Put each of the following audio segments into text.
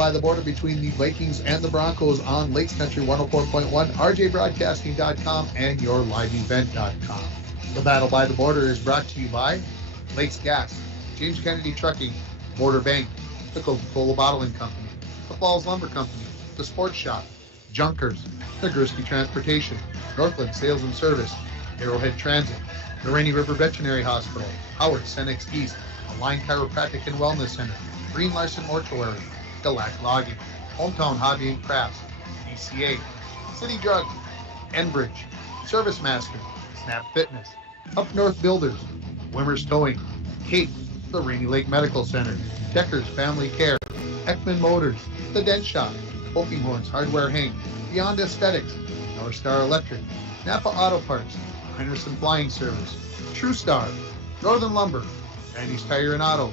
by the border between the Vikings and the Broncos on Lakes Country 104.1, rjbroadcasting.com, and yourliveevent.com. The Battle by the Border is brought to you by Lakes Gas, James Kennedy Trucking, Border Bank, the Coca-Cola Bottling Company, the Falls Lumber Company, the Sports Shop, Junkers, Nagurski Transportation, Northland Sales and Service, Arrowhead Transit, the Rainy River Veterinary Hospital, Howard Senex East, Align Chiropractic and Wellness Center, Green Larson Mortuary, Galac Logging, Hometown Hobby and Crafts, DCA, City Drug, Enbridge, Service Master, Snap Fitness, Up North Builders, Wimmers Towing, Cape, the Rainy Lake Medical Center, Decker's Family Care, Ekman Motors, The Dent Shop, Poking Horns Hardware Hank, Beyond Aesthetics, North Star Electric, Napa Auto Parts, Henderson Flying Service, True Star, Northern Lumber, Andy's Tire and Auto,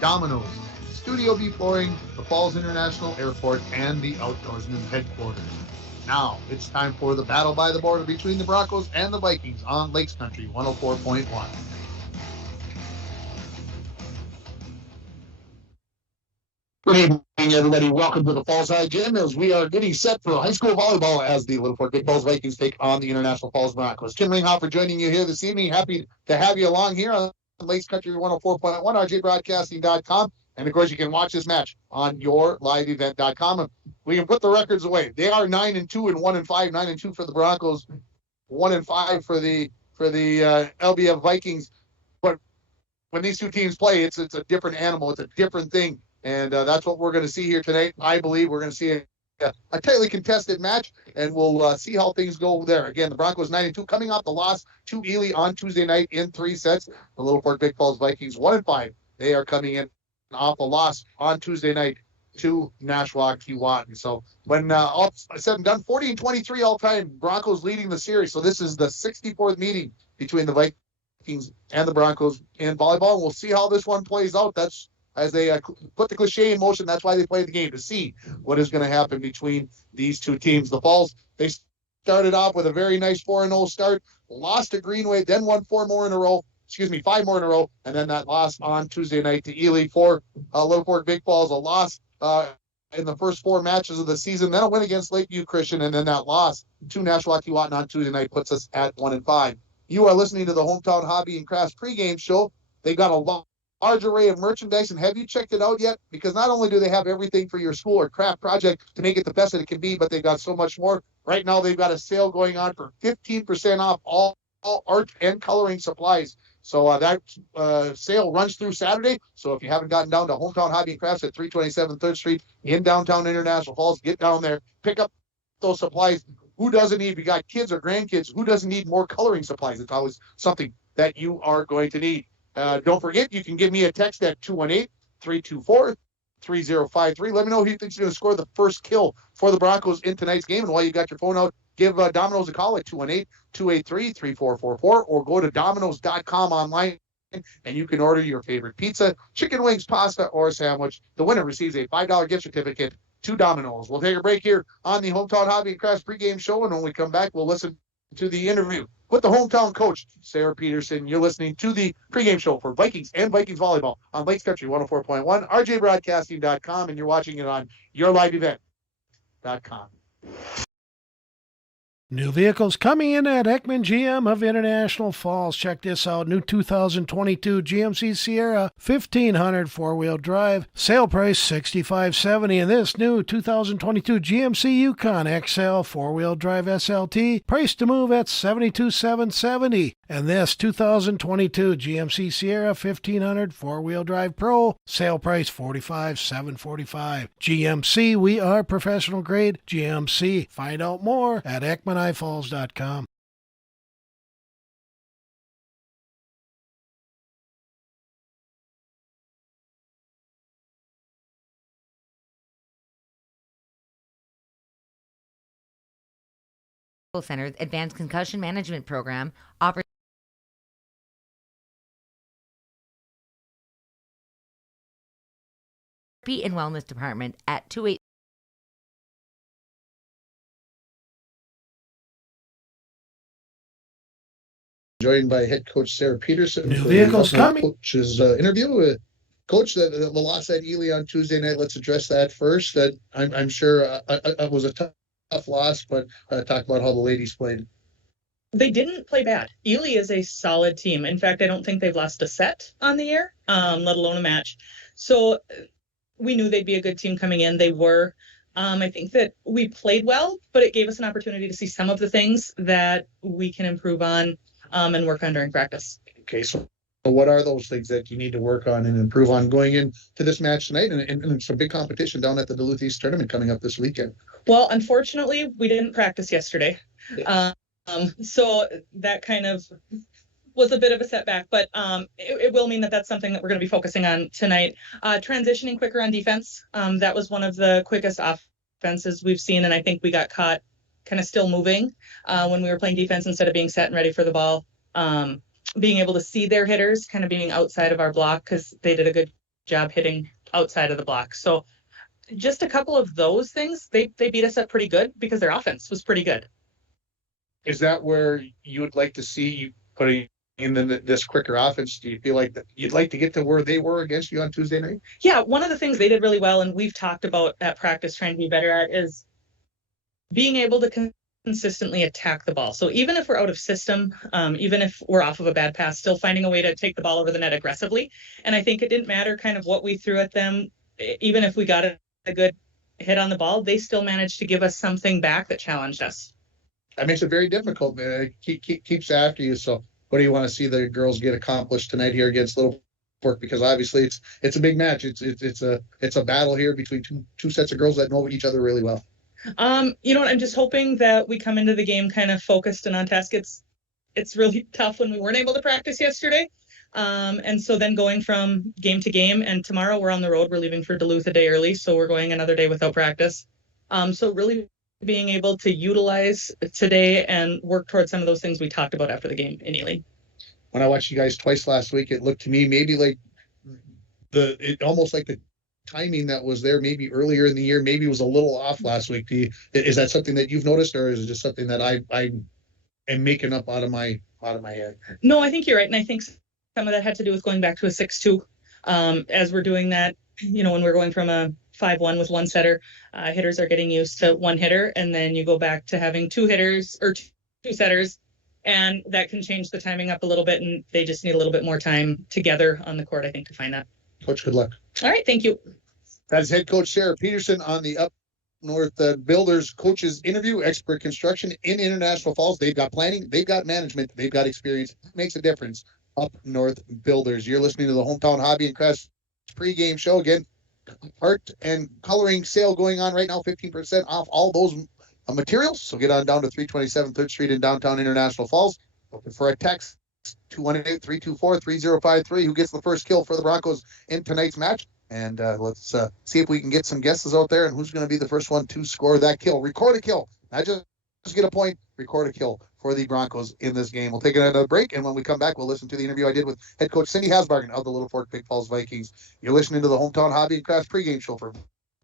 Domino's, Studio B Flooring, the Falls International Airport, and the Outdoorsman Headquarters. Now, it's time for the battle by the border between the Broncos and the Vikings on Lakes Country 104.1. Good evening, everybody. Welcome to the Falls High Gym as we are getting set for high school volleyball as the Little Fort Big Falls Vikings take on the International Falls Broncos. Tim Ringhofer joining you here this evening. Happy to have you along here on Lakes Country 104.1, rjbroadcasting.com. And, of course, you can watch this match on yourliveevent.com. We can put the records away. They are 9-2 and 1-5, 9-2 for the Broncos, 1-5 for the LBF Vikings. But when these two teams play, it's a different animal. It's a different thing. And that's what we're going to see here tonight. I believe we're going to see a tightly contested match, and we'll see how things go there. Again, the Broncos 9-2 coming off the loss to Ely on Tuesday night in 3 sets. The Little Fort Big Falls Vikings 1-5. They are coming in off a loss on Tuesday night to Nashua Keewatin. So when all said and done, 40-23 all time, Broncos leading the series. So this is the 64th meeting between the Vikings and the Broncos in volleyball. And we'll see how this one plays out. That's as they put the cliche in motion. That's why they play the game, to see what is going to happen between these two teams. The Falls, they started off with a very nice 4-0 start, lost to Greenway, then won 5 more in a row, and then that loss on Tuesday night to Ely. For Little Fort Big Falls, a loss in the first 4 matches of the season, then a win against Lakeview Christian, and then that loss to Nashua Keewatin on Tuesday night puts us at 1-5. You are listening to the Hometown Hobby and Crafts pregame show. They got a large array of merchandise, and have you checked it out yet? Because not only do they have everything for your school or craft project to make it the best that it can be, but they've got so much more. Right now, they've got a sale going on for 15% off all art and coloring supplies. So that sale runs through Saturday. So if you haven't gotten down to Hometown Hobby and Crafts at 327 3rd Street in downtown International Falls, get down there, pick up those supplies. Who doesn't need, if you got kids or grandkids, who doesn't need more coloring supplies? It's always something that you are going to need. Don't forget, you can give me a text at 218-324-3053. Let me know who you think is going to score the first kill for the Broncos in tonight's game. And while you got your phone out, give Domino's a call at 218-283-3444, or go to Domino's.com online, and you can order your favorite pizza, chicken wings, pasta, or a sandwich. The winner receives a $5 gift certificate to Domino's. We'll take a break here on the Hometown Hobby and Crafts pregame show, and when we come back, we'll listen to the interview with the hometown coach, Sarah Peterson. You're listening to the pregame show for Vikings and Vikings volleyball on Lakes Country 104.1, rjbroadcasting.com, and you're watching it on yourliveevent.com. New vehicles coming in at Ekman GM of International Falls. Check this out. New 2022 GMC Sierra 1500 four-wheel drive. Sale price $65.70. And this new 2022 GMC Yukon XL four-wheel drive SLT. Price to move at $72,770. And this 2022 GMC Sierra 1500 four-wheel drive Pro. Sale price $45,745. GMC, we are professional grade. GMC. Find out more at EkmanIFalls.com. Center's Advanced Concussion Management Program offers therapy and wellness department at 28. Joined by head coach Sarah Peterson. New for vehicles the coming. Coach's interview. Coach, the loss at Ely on Tuesday night, let's address that first. That I'm sure it was a tough loss, but talk about how the ladies played. They didn't play bad. Ely is a solid team. In fact, I don't think they've lost a set on the year, let alone a match. So we knew they'd be a good team coming in. They were. I think that we played well, but it gave us an opportunity to see some of the things that we can improve on and work on during practice. Okay, so what are those things that you need to work on and improve on going into this match tonight and some big competition down at the Duluth East tournament coming up this weekend? Well, unfortunately, we didn't practice yesterday. Yeah. So that kind of was a bit of a setback, but it will mean that that's something that we're going to be focusing on tonight. Transitioning quicker on defense. That was one of the quickest offenses we've seen, and I think we got caught kind of still moving when we were playing defense instead of being set and ready for the ball. Being able to see their hitters kind of being outside of our block because they did a good job hitting outside of the block. So just a couple of those things, they beat us up pretty good because their offense was pretty good. Is that where you would like to see you putting in this quicker offense? Do you feel like that you'd like to get to where they were against you on Tuesday night? Yeah, one of the things they did really well, and we've talked about at practice trying to be better at, is being able to consistently attack the ball. So even if we're out of system, even if we're off of a bad pass, still finding a way to take the ball over the net aggressively. And I think it didn't matter kind of what we threw at them. Even if we got a good hit on the ball, they still managed to give us something back that challenged us. That makes it very difficult, man. It keeps after you. So what do you want to see the girls get accomplished tonight here against Little Fork? Because obviously it's a big match. It's a battle here between two sets of girls that know each other really well. You know what? I'm just hoping that we come into the game kind of focused and on task. It's really tough when we weren't able to practice yesterday. And so then going from game to game, and tomorrow we're on the road. We're leaving for Duluth a day early, so we're going another day without practice. So really being able to utilize today and work towards some of those things we talked about after the game in Ely. When I watched you guys twice last week, it looked to me maybe like almost like the timing that was there maybe earlier in the year maybe was a little off last week. Is that something that you've noticed, or is it just something that I am making up out of my head? No, I think you're right, and I think some of that had to do with going back to a 6-2. As we're doing that, when we're going from a 5-1 with one setter, hitters are getting used to one hitter, and then you go back to having two hitters or two setters, and that can change the timing up a little bit, and they just need a little bit more time together on the court, I think, to find that. Coach, good luck. All right, thank you. That is head coach Sarah Peterson on the Up North Builders coaches interview. Expert construction in International Falls. They've got planning, they've got management, they've got experience. It makes a difference. Up North Builders. You're listening to the Hometown Hobby and Crafts pregame show. Again, art and coloring sale going on right now, 15% off all those materials. So get on down to 327 3rd Street in downtown International Falls. Looking for a text, 218-324-3053. Who gets the first kill for the Broncos in tonight's match? And let's see if we can get some guesses out there and who's going to be the first one to score that kill. Record a kill. Not just get a point, record a kill for the Broncos in this game. We'll take another break, and when we come back, we'll listen to the interview I did with head coach Cindy Hasbargen of the Little Fork Big Falls Vikings. You're listening to the Hometown Hobby and Crafts pregame show for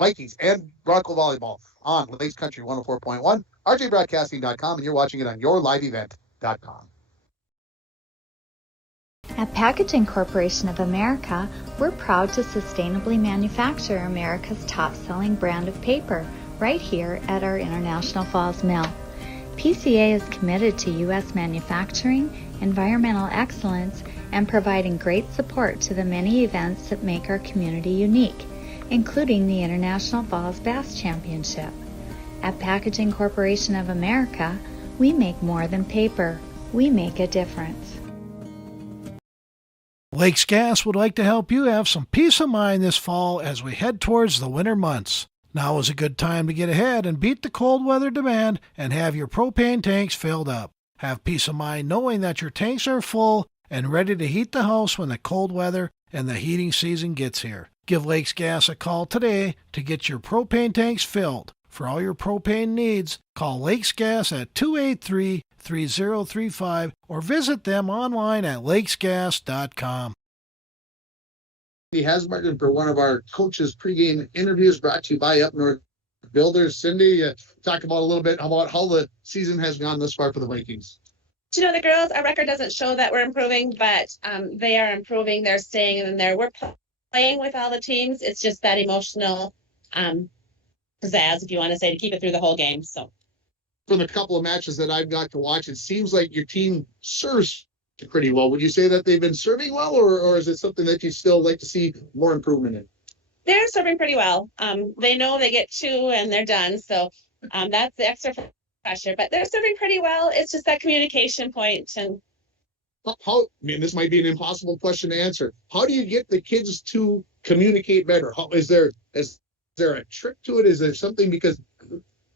Vikings and Bronco Volleyball on Lakes Country 104.1, rjbroadcasting.com, and you're watching it on yourliveevent.com. At Packaging Corporation of America, we're proud to sustainably manufacture America's top-selling brand of paper right here at our International Falls mill. PCA is committed to U.S. manufacturing, environmental excellence, and providing great support to the many events that make our community unique, including the International Falls Bass Championship. At Packaging Corporation of America, we make more than paper. We make a difference. Lakes Gas would like to help you have some peace of mind this fall as we head towards the winter months. Now is a good time to get ahead and beat the cold weather demand and have your propane tanks filled up. Have peace of mind knowing that your tanks are full and ready to heat the house when the cold weather and the heating season gets here. Give Lakes Gas a call today to get your propane tanks filled. For all your propane needs, call Lakes Gas at 283-3035 or visit them online at lakesgas.com. Cindy Hasbargen for one of our coaches pregame interviews brought to you by Up North Builders. Cindy, talk about a little bit about how the season has gone thus far for the Vikings. The girls, our record doesn't show that we're improving, but they are improving. They're staying in there. We're playing with all the teams. It's just that emotional pizzazz, if you want to say, to keep it through the whole game. So From the couple of matches that I've got to watch, it seems like your team serves pretty well. Would you say that they've been serving well, or is it something that you still like to see more improvement in? they're serving pretty well. They know they get two and they're done. So that's the extra pressure, but they're serving pretty well. It's just that communication point. And I mean, this might be an impossible question to answer. How do you get the kids to communicate better? Is there a trick to it? Is there something, because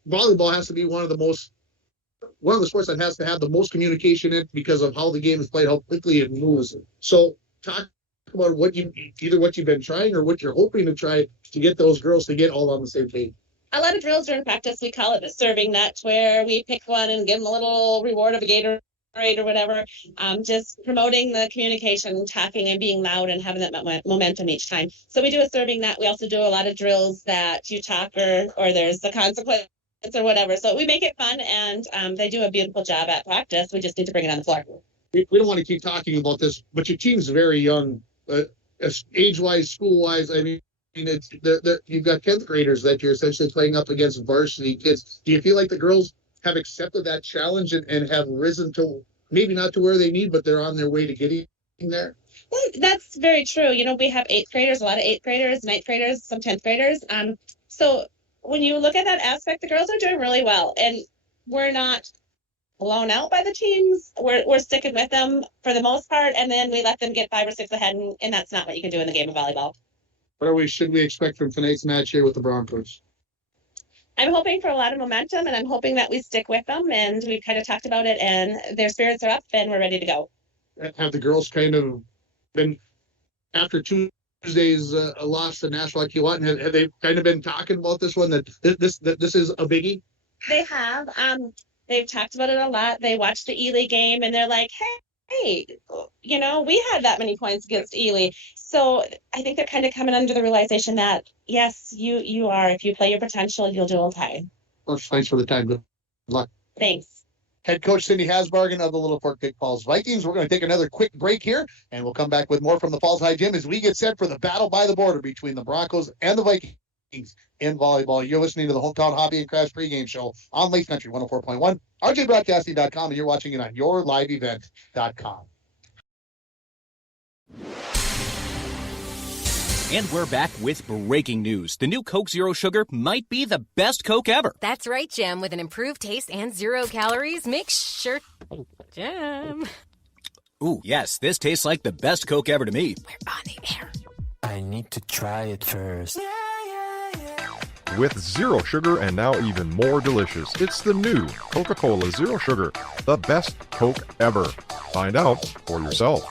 volleyball has to be one of the sports that has to have the most communication in it because of how the game is played, how quickly it moves. So talk about what you've been trying or what you're hoping to try to get those girls to get all on the same page. a lot of drills during practice, we call it the serving net, where we pick one and give them a little reward of a Gatorade or whatever. Just promoting the communication, talking and being loud and having that momentum each time. So we do a serving net. We also do a lot of drills that you talk or there's the consequence or whatever. So we make it fun, and they do a beautiful job at practice. We just need to bring it on the floor. We don't want to keep talking about this, but your team's very young, age-wise, school-wise. I mean, you've got 10th graders that you're essentially playing up against varsity kids. Do you feel like the girls have accepted that challenge and have risen to, maybe not to where they need, but they're on their way to getting there? Well, that's very true. We have 8th graders, a lot of 8th graders, 9th graders, some 10th graders. So when you look at that aspect, the girls are doing really well, and we're not blown out by the teams. We're sticking with them for the most part, and then we let them get 5 or 6 ahead, and that's not what you can do in the game of volleyball. What should we expect from tonight's match here with the Broncos? I'm hoping for a lot of momentum, and I'm hoping that we stick with them, and we've kind of talked about it, and their spirits are up, and we're ready to go. Have the girls kind of been, after Tuesday's loss to Nashua Keewatin, have they kind of been talking about this one, that this is a biggie? They have. They've talked about it a lot. They watched the Ely game, and they're like, hey, we had that many points against Ely. So I think they're kind of coming under the realization that, yes, you are. If you play your potential, you'll do okay. Well, thanks for the time. Good luck. Thanks. Head coach Cindy Hasbargen of the Little Fork Big Falls Vikings. We're going to take another quick break here, and we'll come back with more from the Falls High Gym as we get set for the battle by the border between the Broncos and the Vikings in volleyball. You're listening to the Hometown Hobby and Crafts pregame show on Lake Country 104.1, rjbroadcasting.com, and you're watching it on yourliveevent.com. And we're back with breaking news. The new Coke Zero Sugar might be the best Coke ever. That's right, Jim. With an improved taste and 0 calories, make sure... Jim. Ooh, yes, this tastes like the best Coke ever to me. We're on the air. I need to try it first. With zero sugar and now even more delicious, it's the new Coca-Cola Zero Sugar, the best Coke ever. Find out for yourself.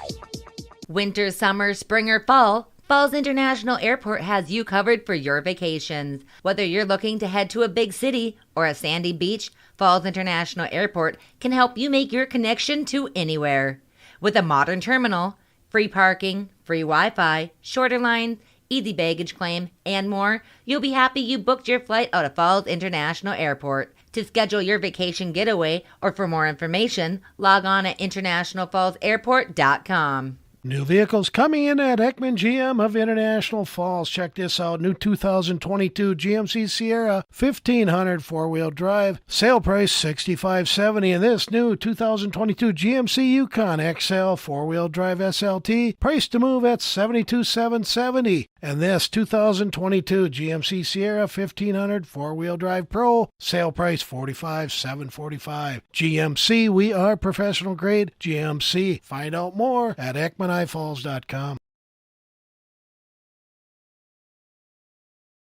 Winter, summer, spring, or fall, Falls International Airport has you covered for your vacations. Whether you're looking to head to a big city or a sandy beach, Falls International Airport can help you make your connection to anywhere. With a modern terminal, free parking, free Wi-Fi, shorter lines, easy baggage claim, and more, you'll be happy you booked your flight out of Falls International Airport. To schedule your vacation getaway or for more information, log on at internationalfallsairport.com. New vehicles coming in at Ekman GM of International Falls. Check this out. New 2022 GMC Sierra 1500 four-wheel drive. Sale price $65.70. And this new 2022 GMC Yukon XL four-wheel drive SLT. Price to move at $72,770. And this 2022 GMC Sierra 1500 four-wheel drive Pro. Sale price $45,745. GMC, we are professional grade. GMC. Find out more at EkmanIFalls.com.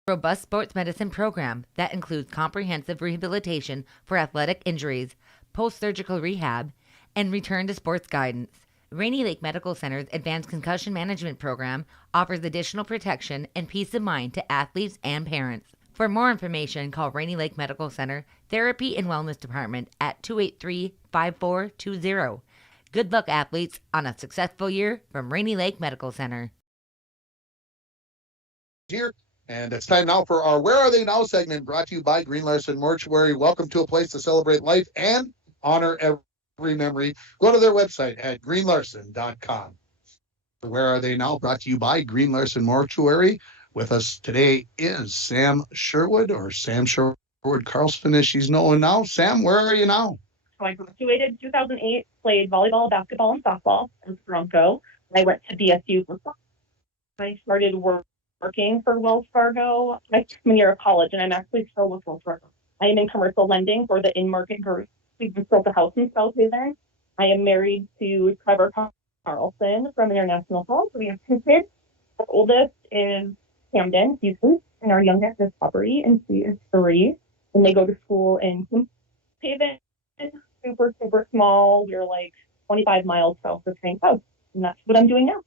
Robust sports medicine program that includes comprehensive rehabilitation for athletic injuries, post-surgical rehab, and return to sports guidance. Rainy Lake Medical Center's Advanced Concussion Management Program offers additional protection and peace of mind to athletes and parents. For more information, call Rainy Lake Medical Center Therapy and Wellness Department at 283-5420. Good luck, athletes, on a successful year from Rainy Lake Medical Center. Here, and it's time now for our Where Are They Now segment, brought to you by Green Larson Mortuary. Welcome to a place to celebrate life and honor every memory. Go to their website at greenlarson.com. Where Are They Now? Brought to you by Green Larson Mortuary. With us today is Sam Sherwood, or Sam Sherwood Carlson as she's known now. Sam, where are you now? So I graduated in 2008, played volleyball, basketball, and softball in Toronto. I went to BSU for football. I started working for Wells Fargo my freshman year of college, and I'm actually still with Wells Fargo. I am in commercial lending for the in-market group. We just built a house in South Haven. I am married to Trevor Carlson from International Falls. We have 2 kids. Our oldest is Camden, Houston, and our youngest is Aubrey, and she is 3. And they go to school in Haven. Super, super small. We're like 25 miles south of St. Cloud. And that's what I'm doing now.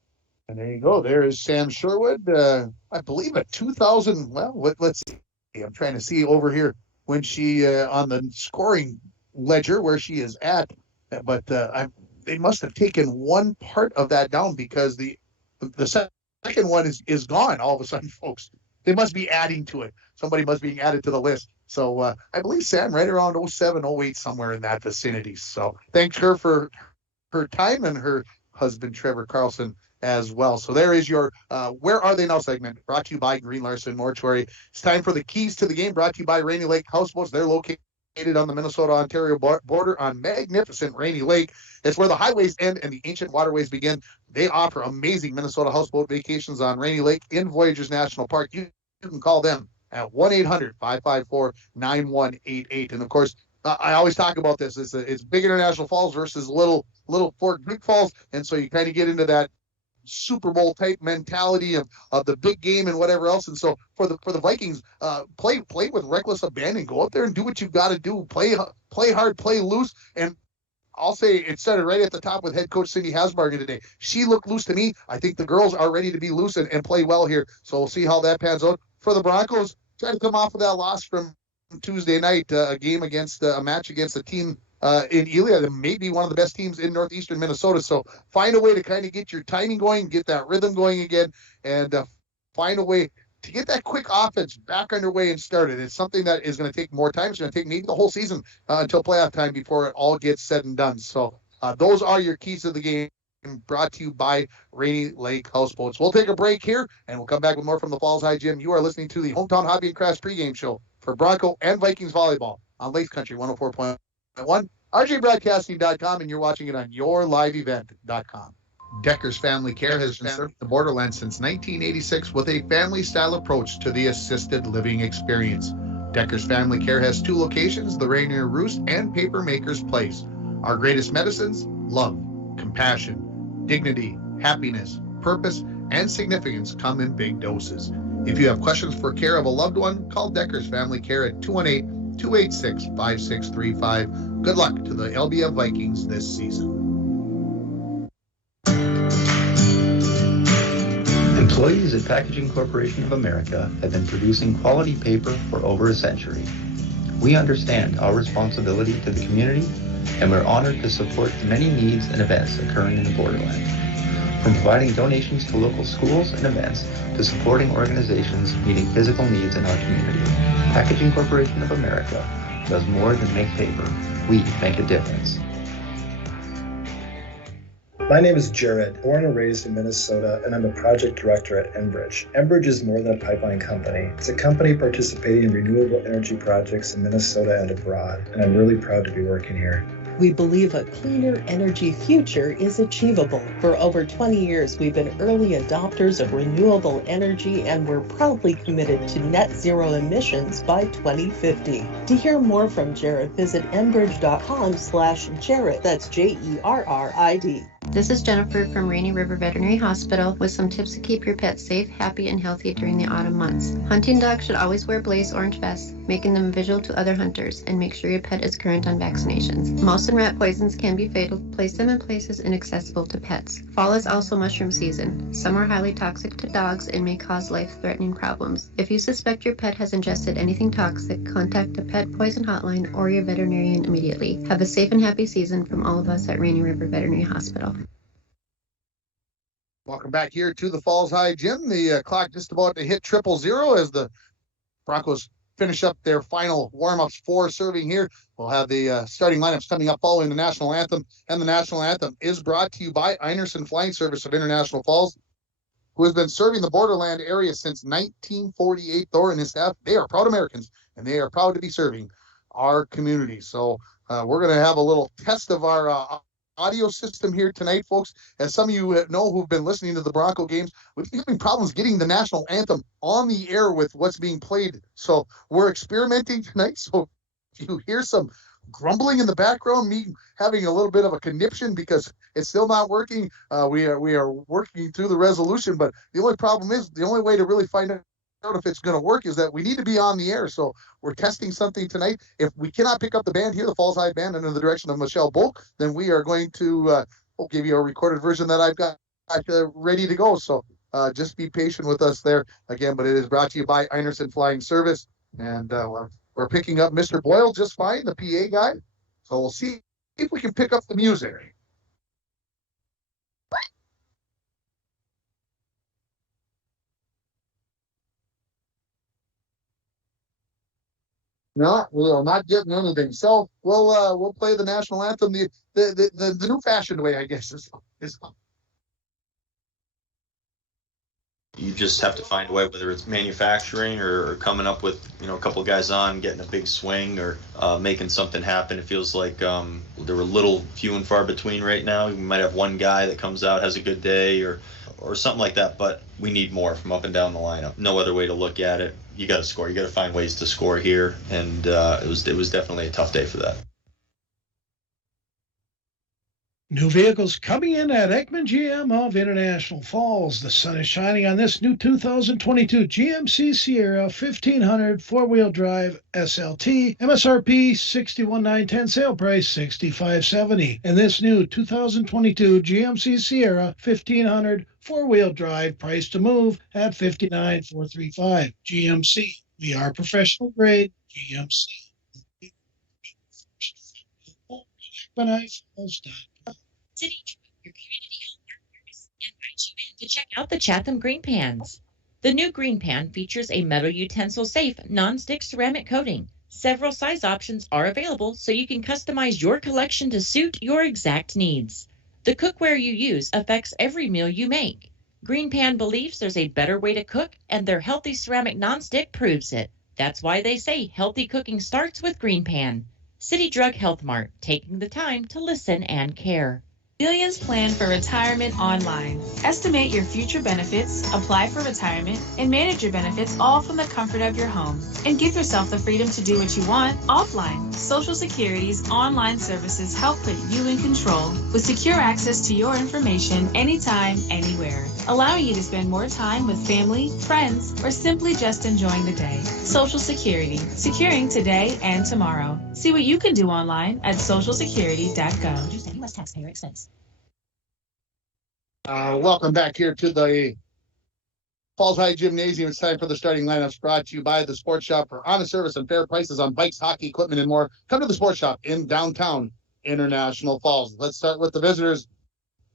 And there you go. There is Sam Sherwood. I believe a 2000. Well, let's see. I'm trying to see over here when she on the scoring ledger where she is at. But they must have taken one part of that down because the second one is gone all of a sudden, folks. They must be adding to it. Somebody must be added to the list. So I believe Sam right around 07, 08, somewhere in that vicinity. So thanks her for her time, and her husband, Trevor Carlson, as well. So there is your Where Are They Now segment, brought to you by Green Larson Mortuary. It's time for the keys to the game, brought to you by Rainy Lake Houseboats. They're located on the Minnesota-Ontario border on magnificent Rainy Lake. It's where the highways end and the ancient waterways begin. They offer amazing Minnesota houseboat vacations on Rainy Lake in Voyageurs National Park. You can call them at 1-800-554-9188. And of course, I always talk about this. It's big International Falls versus little Fort Greek Falls. And so you kind of get into that Super Bowl type mentality of the big game and whatever else. And so for the Vikings, play with reckless abandon. Go out there and do what you've got to do. Play hard, play loose. And I'll say it started right at the top with head coach Cindy Hasbargen today. She looked loose to me. I think the girls are ready to be loose and play well here. So we'll see how that pans out. For the Broncos, try to come off of that loss from Tuesday night, a match against a team in Elia that may be one of the best teams in northeastern Minnesota. So find a way to kind of get your timing going, get that rhythm going again, and find a way to get that quick offense back underway and started. It's something that is going to take more time. It's going to take maybe the whole season until playoff time before it all gets said and done. So those are your keys to the game, brought to you by Rainy Lake Houseboats. We'll take a break here, and we'll come back with more from the Falls High Gym. You are listening to the Hometown Hobby and Crafts pregame show for Bronco and Vikings volleyball on Lakes Country 104.1, RJBroadcasting.com, and you're watching it on yourliveevent.com. Decker's Family Care has been serving the borderlands since 1986 with a family-style approach to the assisted living experience. Decker's Family Care has 2 locations, the Rainier Roost and Papermaker's Place. Our greatest medicines: love, compassion, dignity, happiness, purpose, and significance come in big doses. If you have questions for care of a loved one, call Decker's Family Care at 218-286-5635. Good luck to the LBF Vikings this season. Employees at Packaging Corporation of America have been producing quality paper for over a century. We understand our responsibility to the community, and we're honored to support the many needs and events occurring in the borderland. From providing donations to local schools and events to supporting organizations meeting physical needs in our community, Packaging Corporation of America does more than make paper. We make a difference. My name is Jared, born and raised in Minnesota, and I'm a project director at Enbridge. Enbridge is more than a pipeline company. It's a company participating in renewable energy projects in Minnesota and abroad, and I'm really proud to be working here. We believe a cleaner energy future is achievable. For over 20 years, we've been early adopters of renewable energy, and we're proudly committed to net zero emissions by 2050. To hear more from Jared, visit enbridge.com/Jared. That's JERRID. This is Jennifer from Rainy River Veterinary Hospital with some tips to keep your pet safe, happy, and healthy during the autumn months. Hunting dogs should always wear Blaze orange vests, making them visual to other hunters, and make sure your pet is current on vaccinations. Mouse and rat poisons can be fatal. Place them in places inaccessible to pets. Fall is also mushroom season. Some are highly toxic to dogs and may cause life-threatening problems. If you suspect your pet has ingested anything toxic, contact the Pet Poison Hotline or your veterinarian immediately. Have a safe and happy season from all of us at Rainy River Veterinary Hospital. Welcome back here to the Falls High Gym. The clock just about to hit 000 as the Broncos finish up their final warm-ups for serving here. We'll have the starting lineups coming up following the national anthem, and the national anthem is brought to you by Einerson Flying Service of International Falls, who has been serving the borderland area since 1948. Thor and his staff, they are proud Americans, and they are proud to be serving our community. So we're going to have a little test of our audio system here tonight, folks. As some of you know who've been listening to the Bronco games, we've been having problems getting the national anthem on the air with what's being played. So we're experimenting tonight. So if you hear some grumbling in the background, me having a little bit of a conniption because it's still not working, we are working through the resolution. But the only problem is, the only way to really find out if it's going to work is that we need to be on the air. So we're testing something tonight. If we cannot pick up the band here, the Falls High Band, under the direction of Michelle Bull, then we are going to we'll give you a recorded version that I've got ready to go. So just be patient with us there again. But it is brought to you by Einerson Flying Service, and we're picking up Mr. Boyle just fine, the PA guy. So we'll see if we can pick up the music. No, we are not getting anything. So we'll play the national anthem the new fashioned way, I guess. Is You just have to find a way, whether it's manufacturing or coming up with, a couple of guys on, getting a big swing, or making something happen. It feels like they're a little few and far between right now. We might have one guy that comes out, has a good day, or something like that, but we need more from up and down the lineup. No other way to look at it. You got to score. You got to find ways to score here, and it was definitely a tough day for that. New vehicles coming in at Ekman GM of International Falls. The sun is shining on this new 2022 GMC Sierra 1500 four-wheel drive SLT. MSRP $61,910, sale price $65,770. And this new 2022 GMC Sierra 1500 four-wheel drive, price to move at $59,435. GMC, we are professional grade. GMC. City, your community health partners, invite you in to check out the Chatham Green Pans. The new Green Pan features a metal utensil safe non-stick ceramic coating. Several size options are available, so you can customize your collection to suit your exact needs. The cookware you use affects every meal you make. Green Pan believes there's a better way to cook, and their healthy ceramic non-stick proves it. That's why they say healthy cooking starts with Green Pan. City Drug Health Mart, taking the time to listen and care. Millions plan for retirement online. Estimate your future benefits, apply for retirement, and manage your benefits all from the comfort of your home. And give yourself the freedom to do what you want offline. Social Security's online services help put you in control with secure access to your information anytime, anywhere, allowing you to spend more time with family, friends, or simply just enjoying the day. Social Security, securing today and tomorrow. See what you can do online at socialsecurity.gov. U.S. taxpayer expense. Welcome back here to the Falls High Gymnasium. It's time for the starting lineups, brought to you by the Sports Shop for honest service and fair prices on bikes, hockey, equipment, and more. Come to the Sports Shop in downtown International Falls. Let's start with the visitors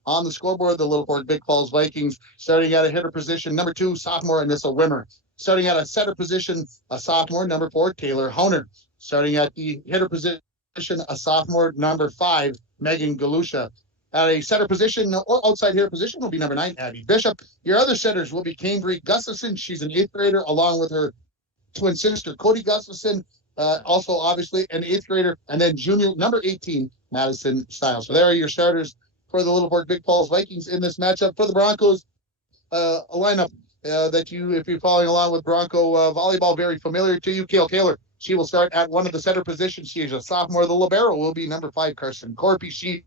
on the scoreboard. The Little Fork Big Falls Vikings, starting at a hitter position, number 2, sophomore Anissa Wimmer. Starting at a setter position, a sophomore, number 4, Taylor Hauner. Starting at the hitter position, a sophomore, number 5, Megan Galusha. At a setter position, or outside hitter position, will be number 9, Abby Bishop. Your other setters will be Cambry Gustafson. She's an 8th grader, along with her twin sister, Cody Gustafson, also obviously an 8th grader. And then junior, number 18, Madison Stiles. So there are your starters for the Little Fork Big Falls Vikings in this matchup. For the Broncos, a lineup that you, if you're following along with Bronco volleyball, very familiar to you. Kale Kaler, she will start at one of the center positions. She is a sophomore. The libero will be number 5, Carson Corpy. She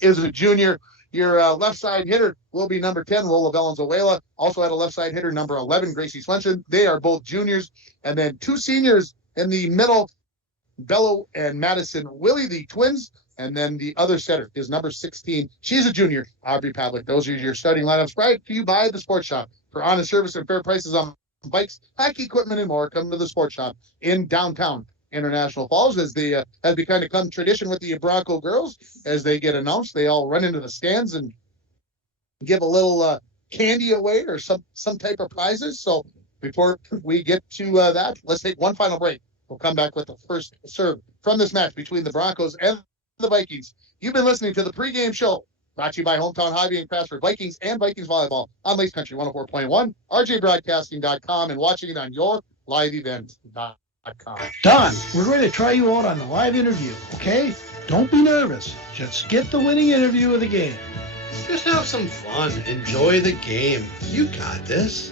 is a junior. Your left side hitter will be number 10, Lola Valenzuela. Also at a left side hitter, number 11, Gracie Swenson. They are both juniors. And then 2 seniors in the middle, Bello and Madison Willie, the twins. And then the other setter is number 16. She's a junior, Aubrey Pavlik. Those are your starting lineups, brought to you by the Sports Shop. For honest service and fair prices on bikes, hockey equipment, and more, come to the Sports Shop in downtown International Falls. As the has become tradition with the Bronco girls, as they get announced, they all run into the stands and give a little candy away or some type of prizes. So Before we get to that, let's take one final break. We'll come back with the first serve from this match between the Broncos and the Vikings. You've been listening to the pregame show brought to you by Hometown Hobby and Crafts for Vikings and Vikings Volleyball on Lace Country 104.1, rjbroadcasting.com, and watching it on your liveevent.com. Don, we're going to try you out on the live interview, okay? Don't be nervous. Just get the winning interview of the game. Just have some fun. Enjoy the game. You got this.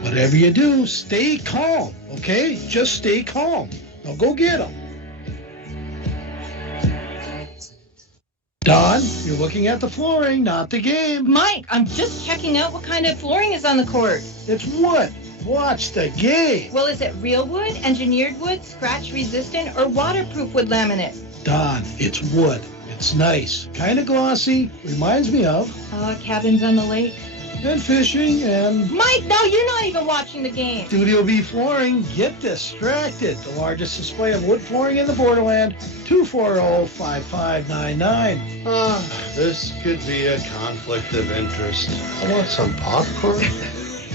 Whatever you do, stay calm, okay? Just stay calm. Now go get them. Don, you're looking at the flooring, not the game. Mike, I'm just checking out what kind of flooring is on the court. It's wood. Watch the game. Well, is it real wood, engineered wood, scratch resistant, or waterproof wood laminate? Don, it's wood. It's nice. Kind of glossy. Reminds me of... cabins on the lake. And fishing and... Mike, no, you're not even watching the game. Studio B Flooring. Get distracted. The largest display of wood flooring in the borderland. 240-5599. This could be a conflict of interest. I want some popcorn.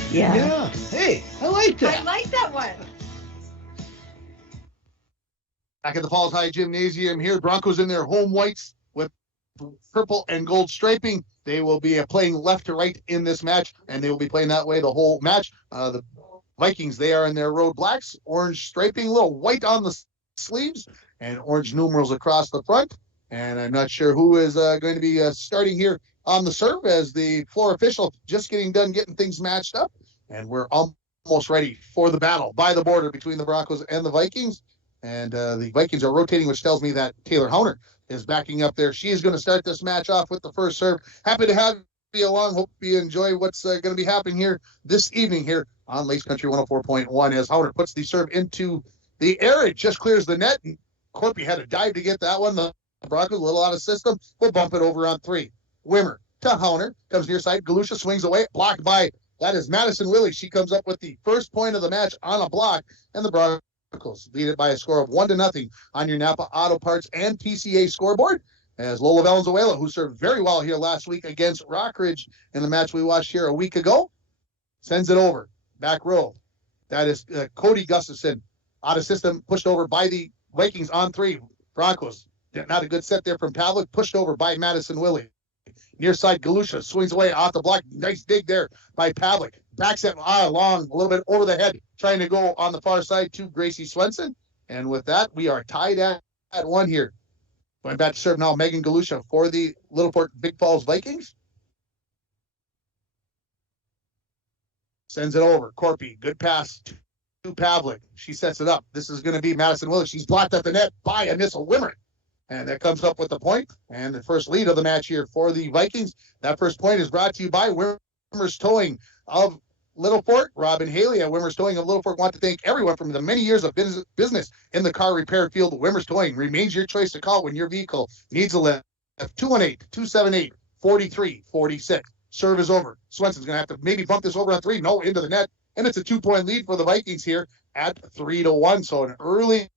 Yeah. Hey, I like that. I like that one. Back at the Falls High Gymnasium here, Broncos in their home whites with purple and gold striping. They will be playing left to right in this match, and they will be playing that way the whole match. The Vikings, they are in their road blacks, orange striping, little white on the sleeves, and orange numerals across the front. And I'm not sure who is going to be starting here on the serve as the floor official just getting done getting things matched up. And we're almost ready for the battle by the border between the Broncos and the Vikings. And the Vikings are rotating, which tells me that Taylor Hauner is backing up there. She is going to start this match off with the first serve. Happy to have you along. Hope you enjoy what's going to be happening here this evening here on Lace Country 104.1 as Hauner puts the serve into the air. It just clears the net. And Corpy had a dive to get that one. The Broncos a little out of system. We'll bump it over on 3. Wimmer to Hauner. Comes near side. Galusha swings away. Blocked by, that is Madison Willie. She comes up with the first point of the match on a block. And the Broncos lead it by a score of 1-0 on your Napa Auto Parts and PCA scoreboard. As Lola Valenzuela, who served very well here last week against Rockridge in the match we watched here a week ago, sends it over. Back row. That is Cody Gustafson. Out of system, pushed over by the Vikings on 3. Broncos. Not a good set there from Pavlik. Pushed over by Madison Willie. Near side, Galusha swings away off the block. Nice dig there by Pavlik. Backs it long, a little bit over the head, trying to go on the far side to Gracie Swenson. And with that, we are tied at 1 here. Going back to serve now, Megan Galusha for the Littleport Big Falls Vikings. Sends it over. Corpy, good pass to Pavlik. She sets it up. This is going to be Madison Willis. She's blocked at the net by Anissa Wimmer. And that comes up with the point. And the first lead of the match here for the Vikings. That first point is brought to you by Wimmer's Towing of Littleport. Robin Haley at Wimmer's Towing of Littleport want to thank everyone from the many years of business in the car repair field. Wimmer's Towing remains your choice to call when your vehicle needs a lift. 218-278-4346. Serve is over. Swenson's going to have to maybe bump this over on 3. No, into the net. And it's a 2-point lead for the Vikings here at 3-1. So an early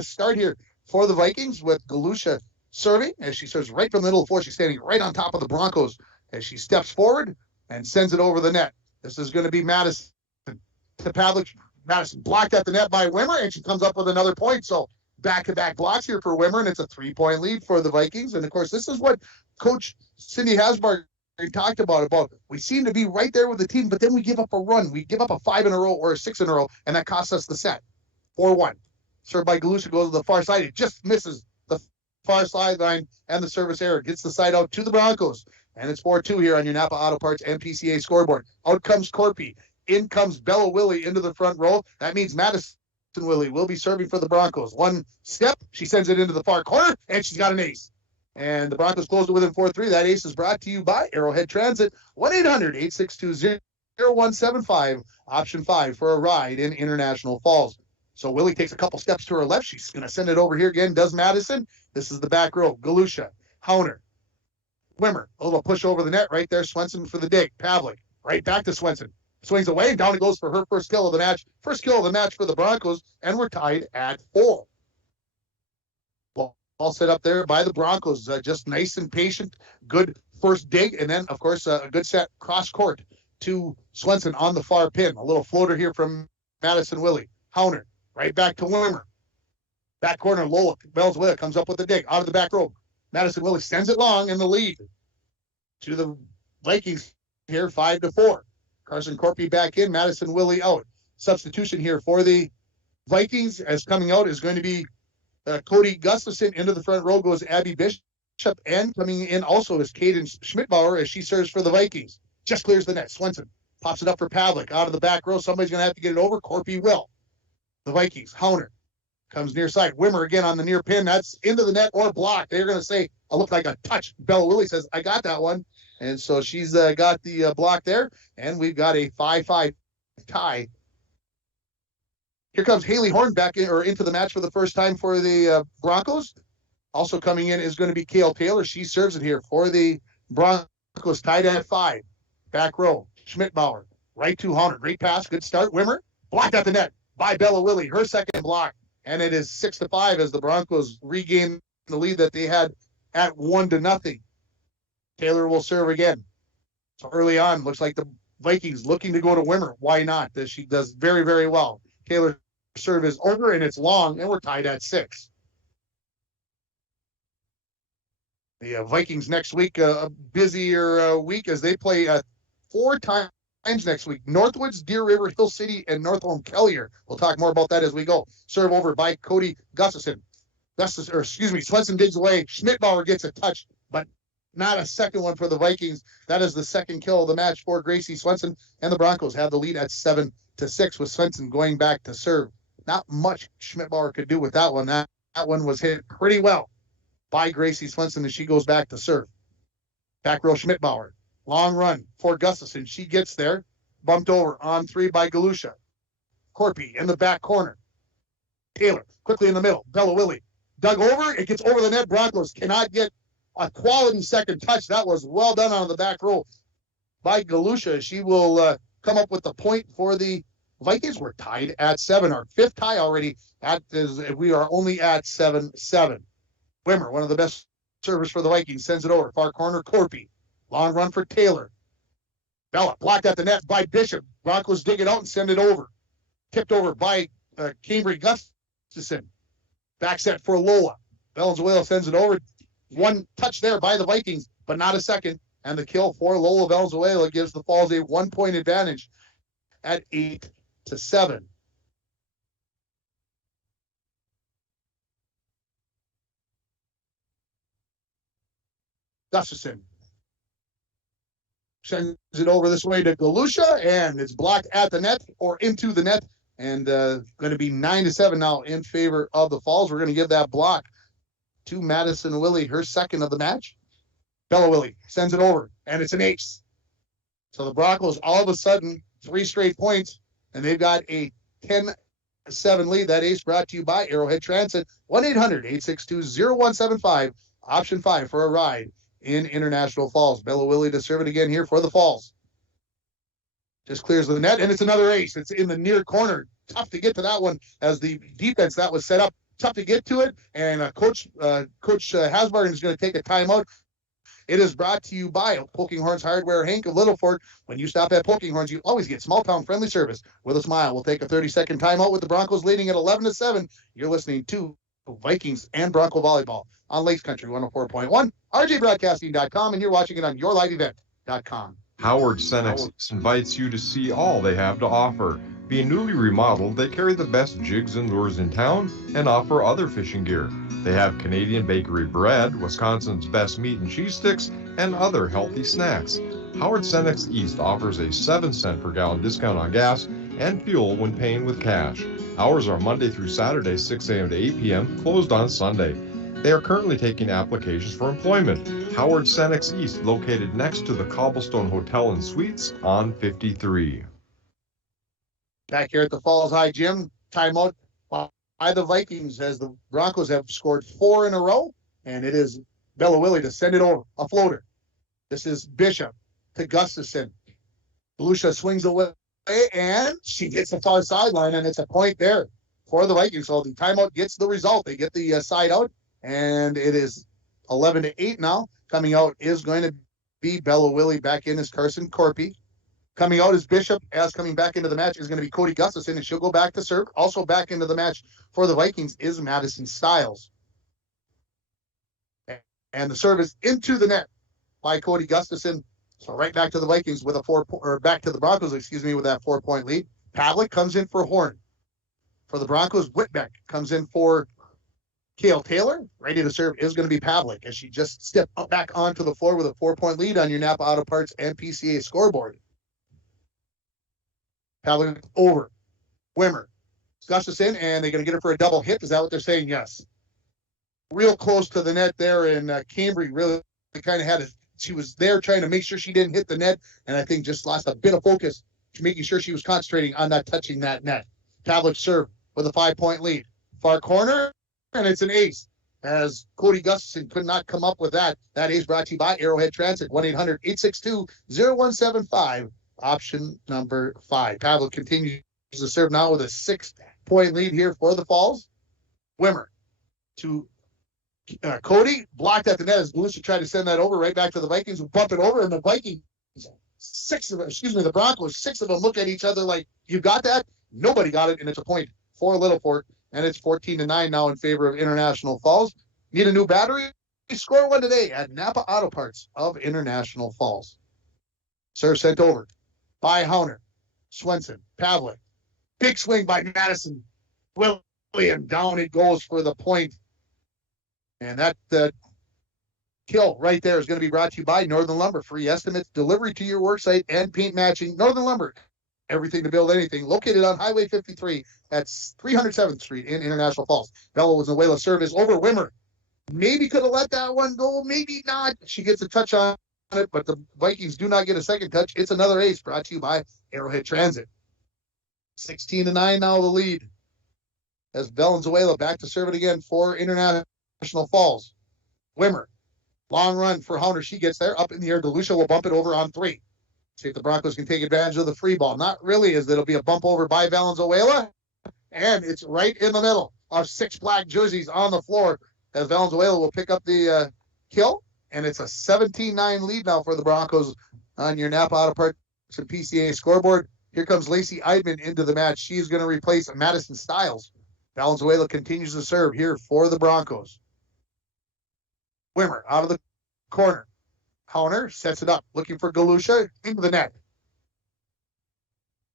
start here for the Vikings with Galusha serving as she serves right from the middle of the floor. She's standing right on top of the Broncos as she steps forward and sends it over the net. This is going to be Madison to Pavlik. Madison blocked at the net by Wimmer, and she comes up with another point. So back-to-back blocks here for Wimmer, and it's a 3-point lead for the Vikings. And, of course, this is what Coach Cindy Hasbar talked about we seem to be right there with the team, but then we give up a run. We give up a 5 in a row or a 6 in a row, and that costs us the set. 4-1. Served by Galusha goes to the far side. It just misses the far sideline, and the service error gets the side out to the Broncos. And it's 4-2 here on your Napa Auto Parts and PCA scoreboard. Out comes Corpy. In comes Bella Willie into the front row. That means Madison Willie will be serving for the Broncos. One step, she sends it into the far corner, and she's got an ace. And the Broncos close it within 4-3. That ace is brought to you by Arrowhead Transit. 1-800-862-0175, option 5 for a ride in International Falls. So Willie takes a couple steps to her left. She's going to send it over here again. Does Madison. This is the back row. Galusha, Hauner, Wimmer. A little push over the net right there. Swenson for the dig. Pavlik right back to Swenson. Swings away, and down it goes for her first kill of the match. First kill of the match for the Broncos, and we're tied at 4. All set up there by the Broncos. Just nice and patient. Good first dig, and then, of course, a good set cross court to Swenson on the far pin. A little floater here from Madison Willie. Hauner, right back to Wimmer. Back corner, Lola Valenzuela comes up with the dig out of the back rope. Madison Willie sends it long in the lead to the Vikings here, 5-4. Carson Corpy back in, Madison Willie out. Substitution here for the Vikings as coming out is going to be Cody Gustafson. Into the front row goes Abby Bishop, and coming in also is Kaden Schmidbauer as she serves for the Vikings. Just clears the net. Swenson pops it up for Pavlik out of the back row. Somebody's going to have to get it over. Corpy will. The Vikings, Hauner comes near side. Wimmer again on the near pin. That's into the net or blocked. They're going to say, it looked like a touch. Bella Willie says, I got that one. And so she's got the block there. And we've got a 5-5 tie. Here comes Haley Horn back in, or into the match for the first time for the Broncos. Also coming in is going to be Kale Taylor. She serves it here for the Broncos, tied at 5. Back row, Schmidbauer, right to Hauner. Great pass, good start. Wimmer, blocked at the net by Bella Willie. Her second block. And it is 6-5 as the Broncos regain the lead that they had at 1-0. Taylor will serve again. So early on, looks like the Vikings looking to go to Wimmer. Why not? She does very, very well. Taylor's serve is over, and it's long, and we're tied at 6. The Vikings next week, a busier week as they play 4 times next week. Northwoods, Deer River, Hill City, and Northholm Kellier. We'll talk more about that as we go. Serve over by Cody Gustafson. Swenson digs away. Schmidbauer gets a touch, but not a second one for the Vikings. That is the second kill of the match for Gracie Swenson, and the Broncos have the lead at 7-6 with Swenson going back to serve. Not much Schmidbauer could do with that one. That one was hit pretty well by Gracie Swenson as she goes back to serve. Back row Schmidbauer. Long run for Gustafson. She gets there. Bumped over on 3 by Galusha. Corpy in the back corner. Taylor quickly in the middle. Bella Willie dug over. It gets over the net. Broncos cannot get a quality second touch. That was well done on the back row by Galusha. She will come up with the point for the Vikings. We're tied at 7. Our 5th tie already. We are only at 7-7. Wimmer, one of the best servers for the Vikings, sends it over. Far corner, Corpy. Long run for Taylor. Bella blocked at the net by Bishop. Broncos dig it out and send it over. Tipped over by Cambry Gustafson. Back set for Lola. Valenzuela sends it over. One touch there by the Vikings, but not a second. And the kill for Lola Valenzuela gives the Falls a 1-point advantage at 8-7. Gustafson sends it over this way to Galusha, and it's blocked at the net or into the net, and going to be 9-7 now in favor of the Falls. We're going to give that block to Madison Willie, her second of the match. Bella Willie sends it over, and it's an ace. So the Broncos all of a sudden 3 straight points, and they've got a 10-7 lead. That ace brought to you by Arrowhead Transit, 1-800-862-0175, option 5 for a ride in International Falls. Bella Willie to serve it again here for the Falls. Just clears the net, and it's another ace. It's in the near corner. Tough to get to that one as the defense that was set up. Tough to get to it, and Coach Hasbargen is going to take a timeout. It is brought to you by Poking Horns Hardware, Hank of Littleford. When you stop at Poking Horns, you always get small-town friendly service with a smile. We'll take a 30-second timeout with the Broncos leading at 11-7. You're listening to Vikings and Bronco Volleyball on Lakes Country 104.1, rjbroadcasting.com, and you're watching it on yourliveevent.com. Howard Senex invites you to see all they have to offer. Being newly remodeled, they carry the best jigs and lures in town and offer other fishing gear. They have Canadian bakery bread, Wisconsin's best meat and cheese sticks, and other healthy snacks. Howard Senex East offers a 7-cent per gallon discount on gas and fuel when paying with cash. Hours are Monday through Saturday, 6 a.m. to 8 p.m., closed on Sunday. They are currently taking applications for employment. Howard Senex East, located next to the Cobblestone Hotel and Suites on 53. Back here at the Falls High Gym, timeout by the Vikings as the Broncos have scored 4 in a row, and it is Bella Willie to send it over, a floater. This is Bishop to Gustafson. Galusha swings away, and she gets the far sideline, and it's a point there for the Vikings. So the timeout gets the result. They get the side out, and it is 11-8 now. Coming out is going to be Bella Willie. Back in is Carson Corpy. Coming out is Bishop, as coming back into the match is going to be Cody Gustafson, and she'll go back to serve. Also back into the match for the Vikings is Madison Stiles. And the serve is into the net by Cody Gustafson. So right back to the Vikings with back to the Broncos, with that 4-point lead. Pavlik comes in for Horn. For the Broncos, Whitbeck comes in for Kale Taylor. Ready to serve is going to be Pavlik, as she just stepped back onto the floor with a 4-point lead on your Napa Auto Parts and PCA scoreboard. Pavlik over. Wimmer. Gustafson, and they're going to get her for a double hit. Is that what they're saying? Yes. Real close to the net there, and Cambry really kind of she was there trying to make sure she didn't hit the net, and I think just lost a bit of focus, making sure she was concentrating on not touching that net. Pavlik serve with a 5-point lead. Far corner, and it's an ace, as Cody Gustafson could not come up with that. That ace brought to you by Arrowhead Transit, 1-800-862-0175, option number 5. Pavlik continues to serve now with a 6-point lead here for the Falls. Wimmer to Cody, blocked at the net as Belushi tried to send that over right back to the Vikings, who bump it over, and the Vikings, the Broncos, 6 of them look at each other like, you got that? Nobody got it, and it's a point for Littlefort, and it's 14-9 now in favor of International Falls. Need a new battery? Score one today at Napa Auto Parts of International Falls. Serve sent over by Hauner. Swenson, Pavlik. Big swing by Madison. William, down it goes for the point. And that kill right there is going to be brought to you by Northern Lumber. Free estimates, delivery to your worksite, and paint matching. Northern Lumber, everything to build anything. Located on Highway 53 at 307th Street in International Falls. Bella Venezuela service over Wimmer. Maybe could have let that one go, maybe not. She gets a touch on it, but the Vikings do not get a second touch. It's another ace brought to you by Arrowhead Transit. 16-9 now the lead. As Valenzuela back to serve it again for International Falls. Wimmer. Long run for Hauner. She gets there. Up in the air. DeLucia will bump it over on 3. See if the Broncos can take advantage of the free ball. Not really, as it'll be a bump over by Valenzuela. And it's right in the middle of 6 black jerseys on the floor, as Valenzuela will pick up the kill. And it's a 17-9 lead now for the Broncos on your Napa Auto Parts and PCA scoreboard. Here comes Lacey Eidman into the match. She's going to replace Madison Stiles. Valenzuela continues to serve here for the Broncos. Wimmer out of the corner. Hauner sets it up, looking for Galusha into the net.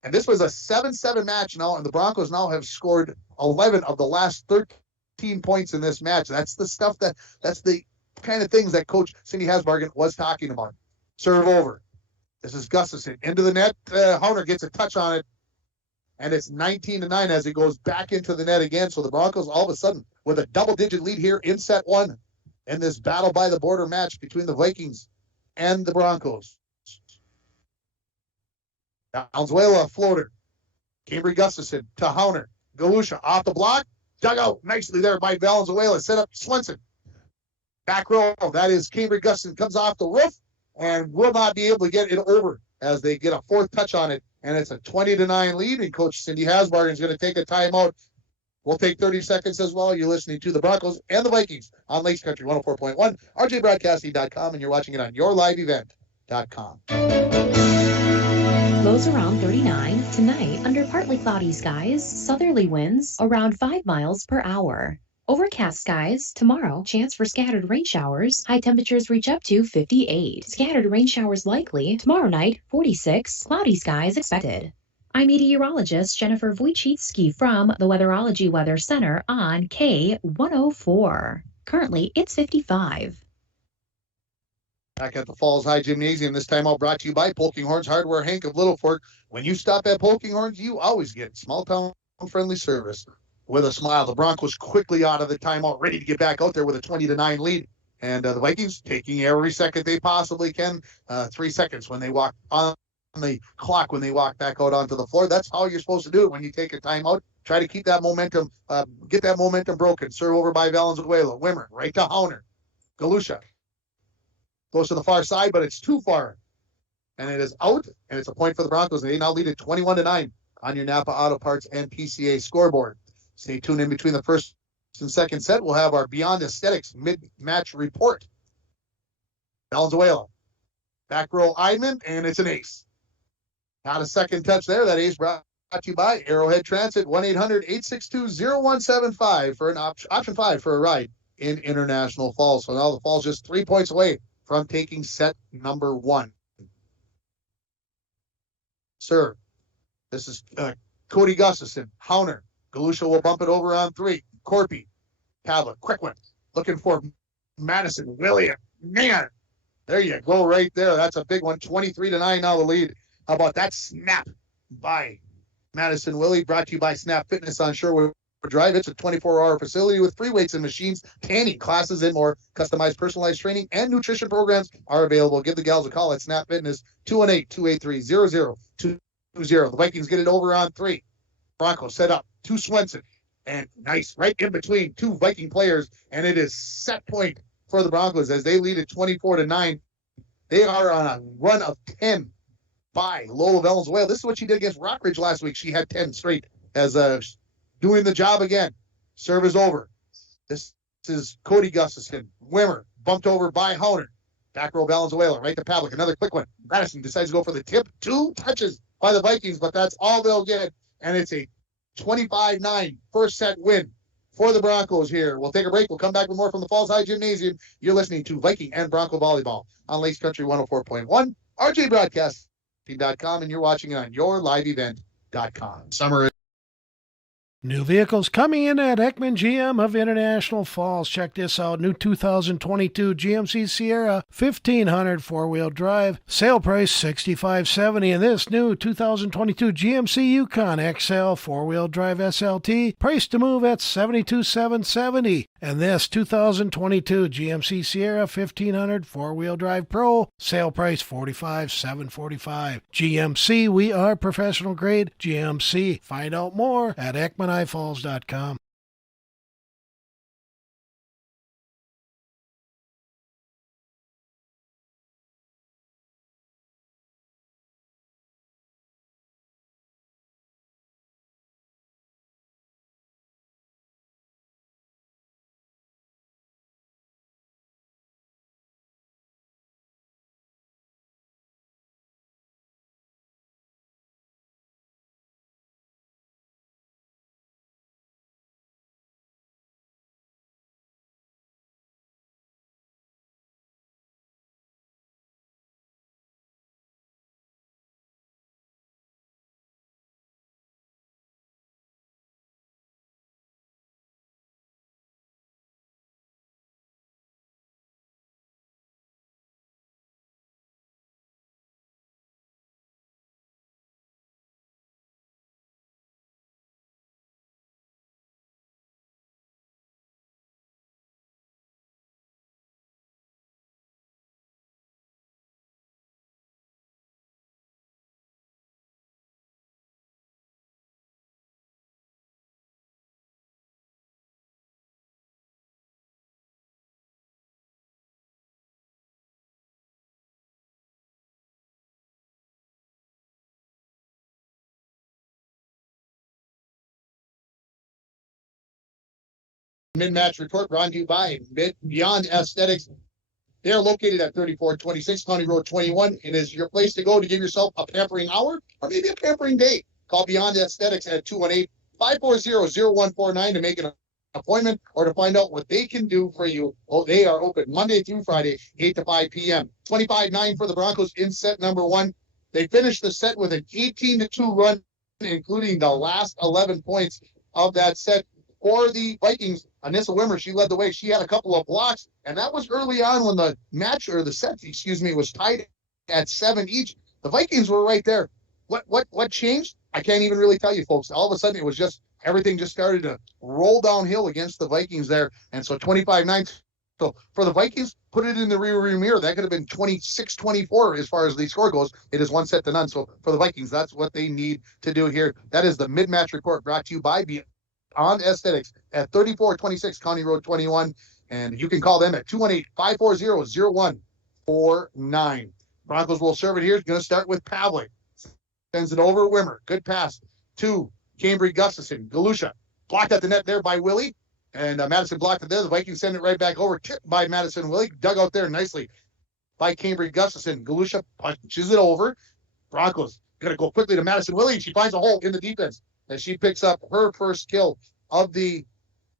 And this was a 7-7 match now, and the Broncos now have scored 11 of the last 13 points in this match. That's the stuff that's the kind of things that Coach Cindy Hasbargen was talking about. Serve over. This is Gustafson into the net. Hauner gets a touch on it, and it's 19-9 as it goes back into the net again. So the Broncos all of a sudden with a double-digit lead here in set 1 in this battle by the border match between the Vikings and the Broncos. Valenzuela floater. Cambry Gustafson to Hauner. Galusha off the block. Dug out nicely there by Valenzuela. Set up Swenson. Back row. That is Cambry Gustafson. Comes off the roof and will not be able to get it over as they get a 4th touch on it. And it's a 20-9 lead. And Coach Cindy Hasbargen is going to take a timeout. We'll take 30 seconds as well. You're listening to the Broncos and the Vikings on Lakes Country 104.1, rjbroadcasting.com, and you're watching it on yourliveevent.com. Lows around 39 tonight under partly cloudy skies, southerly winds around 5 miles per hour. Overcast skies tomorrow, chance for scattered rain showers. High temperatures reach up to 58. Scattered rain showers likely tomorrow night, 46. Cloudy skies expected. I'm meteorologist Jennifer Wojcicki from the Weatherology Weather Center on K104. Currently, it's 55. Back at the Falls High Gymnasium, this time all brought to you by Poking Horns Hardware, Hank of Littlefort. When you stop at Poking Horns, you always get small town friendly service with a smile. The Broncos quickly out of the timeout, ready to get back out there with a 20-9 lead. And the Vikings taking every second they possibly can. 3 seconds when they walk on the clock when they walk back out onto the floor. That's how you're supposed to do it when you take a timeout. Try to keep that momentum, get that momentum broken. Serve over by Valenzuela. Wimmer right to Hauner. Galusha goes to the far side, but it's too far. And it is out, and it's a point for the Broncos. They now lead it 21-9 on your Napa Auto Parts and PCA scoreboard. Stay tuned in between the first and second set. We'll have our Beyond Aesthetics mid-match report. Valenzuela. Back row Eidman, and it's an ace. Not a second touch there. That ace brought to you by Arrowhead Transit, 1-800-862-0175 for an option 5 for a ride in International Falls. So now the Falls just 3 points away from taking set number 1. Sir, this is Cody Gustafson, Hauner. Galusha will bump it over on 3. Corpy, Pavlik, quick one. Looking for Madison William. Man, there you go right there. That's a big one. 23-9 now the lead. How about that snap by Madison Willie, brought to you by Snap Fitness on Sherwood Drive. It's a 24-hour facility with free weights and machines, tanning classes, and more. Customized personalized training and nutrition programs are available. Give the gals a call at Snap Fitness, 218-283-0020. The Vikings get it over on 3. Broncos set up to Swenson. And nice, right in between 2 Viking players. And it is set point for the Broncos as they lead at 24-9. They are on a run of 10 by Lola Valenzuela. This is what she did against Rockridge last week. She had 10 straight as doing the job again. Serve is over. This is Cody Gustafson. Wimmer bumped over by Hauner. Back row Valenzuela, right to Pavlik. Another quick one. Madison decides to go for the tip. 2 touches by the Vikings, but that's all they'll get. And it's a 25-9 first set win for the Broncos here. We'll take a break. We'll come back with more from the Falls High Gymnasium. You're listening to Viking and Bronco Volleyball on Lakes Country 104.1, RJBroadcasting.com, and you're watching it on yourliveevent.com. Summer. New vehicles coming in at Ekman GM of International Falls. Check this out. New 2022 GMC Sierra 1500 four-wheel drive. Sale price $65.70. And this new 2022 GMC Yukon XL four-wheel drive SLT. Price to move at $72,770. And this 2022 GMC Sierra 1500 four-wheel drive Pro. Sale price $45,745. GMC, we are professional grade. GMC. Find out more at EkmanIFalls.com. Mid-match report brought to you by Beyond Aesthetics. They are located at 3426 County Road 21. It is your place to go to give yourself a pampering hour or maybe a pampering day. Call Beyond Aesthetics at 218-540-0149 to make an appointment or to find out what they can do for you. Oh, they are open Monday through Friday, 8 to 5 p.m. 25-9 for the Broncos in set number 1. They finished the set with an 18-2 run, including the last 11 points of that set. For the Vikings, Anissa Wimmer, she led the way. She had a couple of blocks, and that was early on when the match, or the set, was tied at 7 each. The Vikings were right there. What changed? I can't even really tell you, folks. All of a sudden, it was just everything just started to roll downhill against the Vikings there, and so 25-9. So for the Vikings, put it in the rearview mirror. That could have been 26-24 as far as the score goes. It is 1-0. So for the Vikings, that's what they need to do here. That is the mid-match report brought to you by Beyond Aesthetics at 3426 County Road 21. And you can call them at 218-540-0149. Broncos will serve it here. It's going to start with Pavlik. Sends it over Wimmer. Good pass to Cambry Gustafson. Galusha blocked at the net there by Willie. And Madison blocked it there. The Vikings send it right back over. Tipped by Madison Willie. Dug out there nicely by Cambry Gustafson. Galusha punches it over. Broncos Going to go quickly to Madison Willie. She finds a hole in the defense as she picks up her first kill of the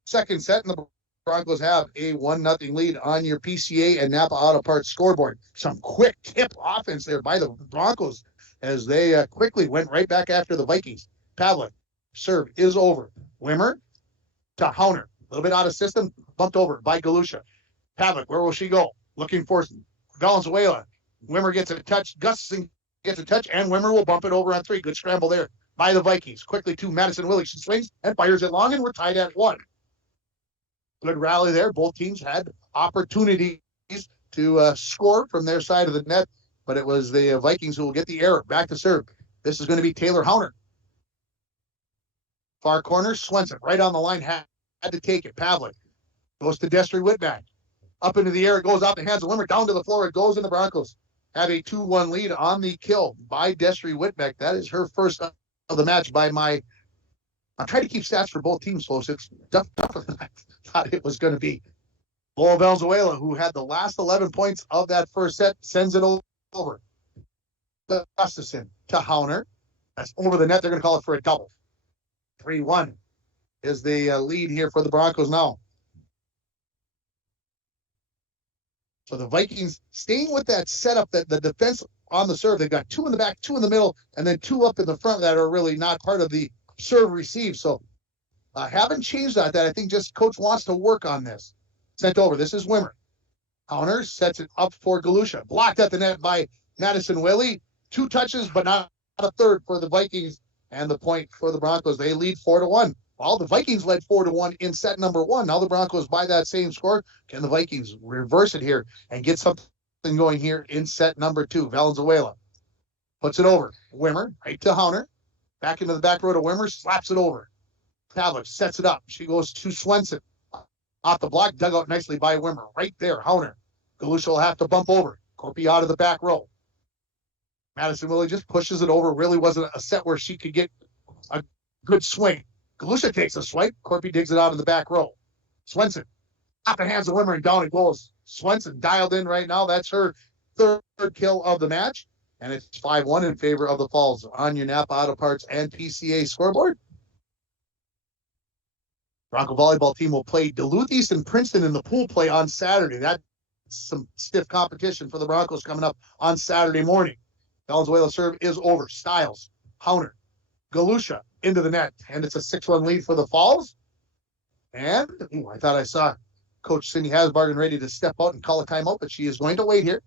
second set. And the Broncos have a 1-0 lead on your PCA and Napa Auto Parts scoreboard. Some quick tip offense there by the Broncos as they quickly went right back after the Vikings. Pavlik, serve is over. Wimmer to Hauner. A little bit out of system, bumped over by Galusha. Pavlik, where will she go? Looking for Valenzuela. Wimmer gets a touch. Gustafson gets a touch, and Wimmer will bump it over on 3. Good scramble there by the Vikings. Quickly to Madison Willie. She swings and fires it long, and we're tied at 1. Good rally there. Both teams had opportunities to score from their side of the net, but it was the Vikings who will get the error. Back to serve. This is going to be Taylor Hauner. Far corner, Swenson right on the line, had to take it. Pavlik goes to Destry Whitback. Up into the air, it goes off the hands of Wimmer, down to the floor. It goes, and the Broncos have a 2-1 lead on the kill by Destry Whitback. That is her first of the match by my. I'm trying to keep stats for both teams, folks. It's tougher than I thought it was going to be. Lola Valenzuela, who had the last 11 points of that first set, sends it over. Gustafson to Hauner. That's over the net. They're going to call it for a double. 3-1 is the lead here for the Broncos now. So the Vikings staying with that setup, that the defense on the serve. They've got 2 in the back, 2 in the middle, and then 2 up in the front that are really not part of the serve receive. So haven't changed that. I think just coach wants to work on this. Sent over. This is Wimmer. Hauner sets it up for Galusha. Blocked at the net by Madison Willie. 2 touches, but not a third for the Vikings. And the point for the Broncos. They lead 4-1. Well, the Vikings led 4-1 in set number 1. Now the Broncos by that same score. Can the Vikings reverse it here and get something going here in set number 2? Valenzuela puts it over. Wimmer right to Hauner. Back into the back row to Wimmer. Slaps it over. Pavlik sets it up. She goes to Swenson. Off the block. Dug out nicely by Wimmer. Right there. Hauner. Galusha will have to bump over. Corpy out of the back row. Madison Willie just pushes it over. Really wasn't a set where she could get a good swing. Galusha takes a swipe. Corpy digs it out in the back row. Swenson off the hands of Wimmer and down it goes. Swenson dialed in right now. That's her third kill of the match. And it's 5-1 in favor of the Falls on your Napa Auto Parts and PCA scoreboard. Bronco volleyball team will play Duluth East and Princeton in the pool play on Saturday. That's some stiff competition for the Broncos coming up on Saturday morning. Valenzuela serve is over. Stiles, Hauner, Galusha into the net, and it's a 6-1 lead for the Falls. And I thought I saw Coach Cindy Hasbargen ready to step out and call a timeout, but she is going to wait here.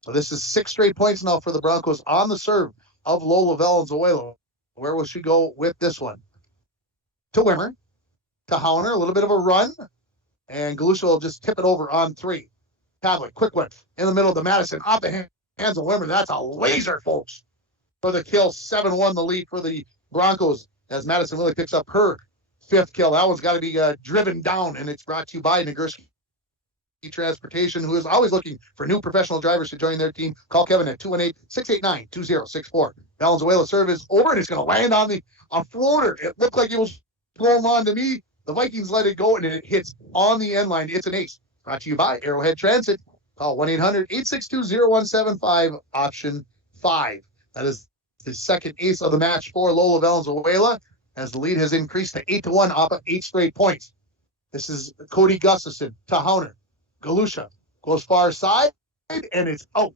So this is 6 straight points now for the Broncos on the serve of Lola Valenzuela. Where will she go with this one? To Wimmer, to Hauner, a little bit of a run, and Galusha will just tip it over on 3. Pavlik, quick one in the middle of the Madison, off the hands of Wimmer. That's a laser, folks, for the kill. 7-1 the lead for the Broncos as Madison Willie picks up her 5th kill. That one's got to be driven down, and it's brought to you by Nagurski Transportation, who is always looking for new professional drivers to join their team. Call Kevin at 218-689-2064. Valenzuela serve is over, and it's going to land on a floater. It looked like it was going on to me. The Vikings let it go, and it hits on the end line. It's an ace. Brought to you by Arrowhead Transit. Call 1-800-862-0175, option 5. That is the second ace of the match for Lola Valenzuela, as the lead has increased to 8-1 off of 8 straight points. This is Cody Gustafson to Hauner. Galusha goes far side, and it's out.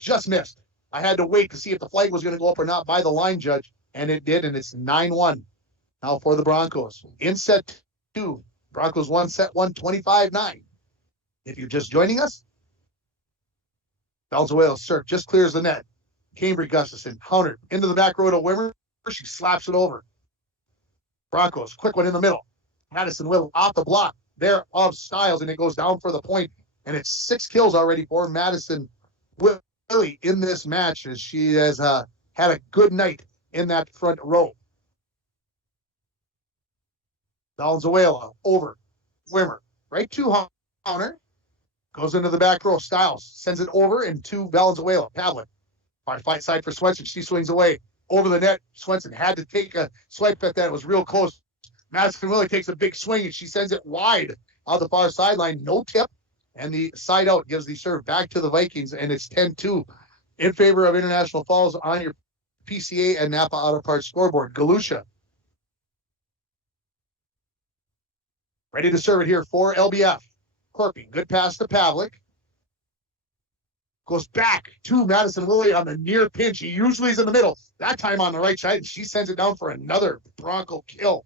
Just missed. I had to wait to see if the flag was going to go up or not by the line judge, and it did, and it's 9-1 now for the Broncos. In set 2, Broncos won set 1, 25-9. If you're just joining us, Valenzuela serve just clears the net. Cambry Gustafson, Hauner into the back row to Wimmer. She slaps it over. Broncos, quick one in the middle. Madison Willie off the block there of Stiles, and it goes down for the point, and it's 6 kills already for Madison Willie in this match, as she has had a good night in that front row. Valenzuela over. Wimmer right to Hauner. Goes into the back row. Stiles sends it over into Valenzuela. Pavlik. Fight side for Swenson. She swings away. Over the net. Swenson had to take a swipe at that. It was real close. Madison Willie takes a big swing, and she sends it wide out the far sideline. No tip. And the side out gives the serve back to the Vikings, and it's 10-2 in favor of International Falls on your PCA and Napa Auto Parts scoreboard. Galusha. Ready to serve it here for LBF. Corpy, good pass to Pavlik. Goes back to Madison Willie on the near pinch. He usually is in the middle. That time on the right side, and she sends it down for another Bronco kill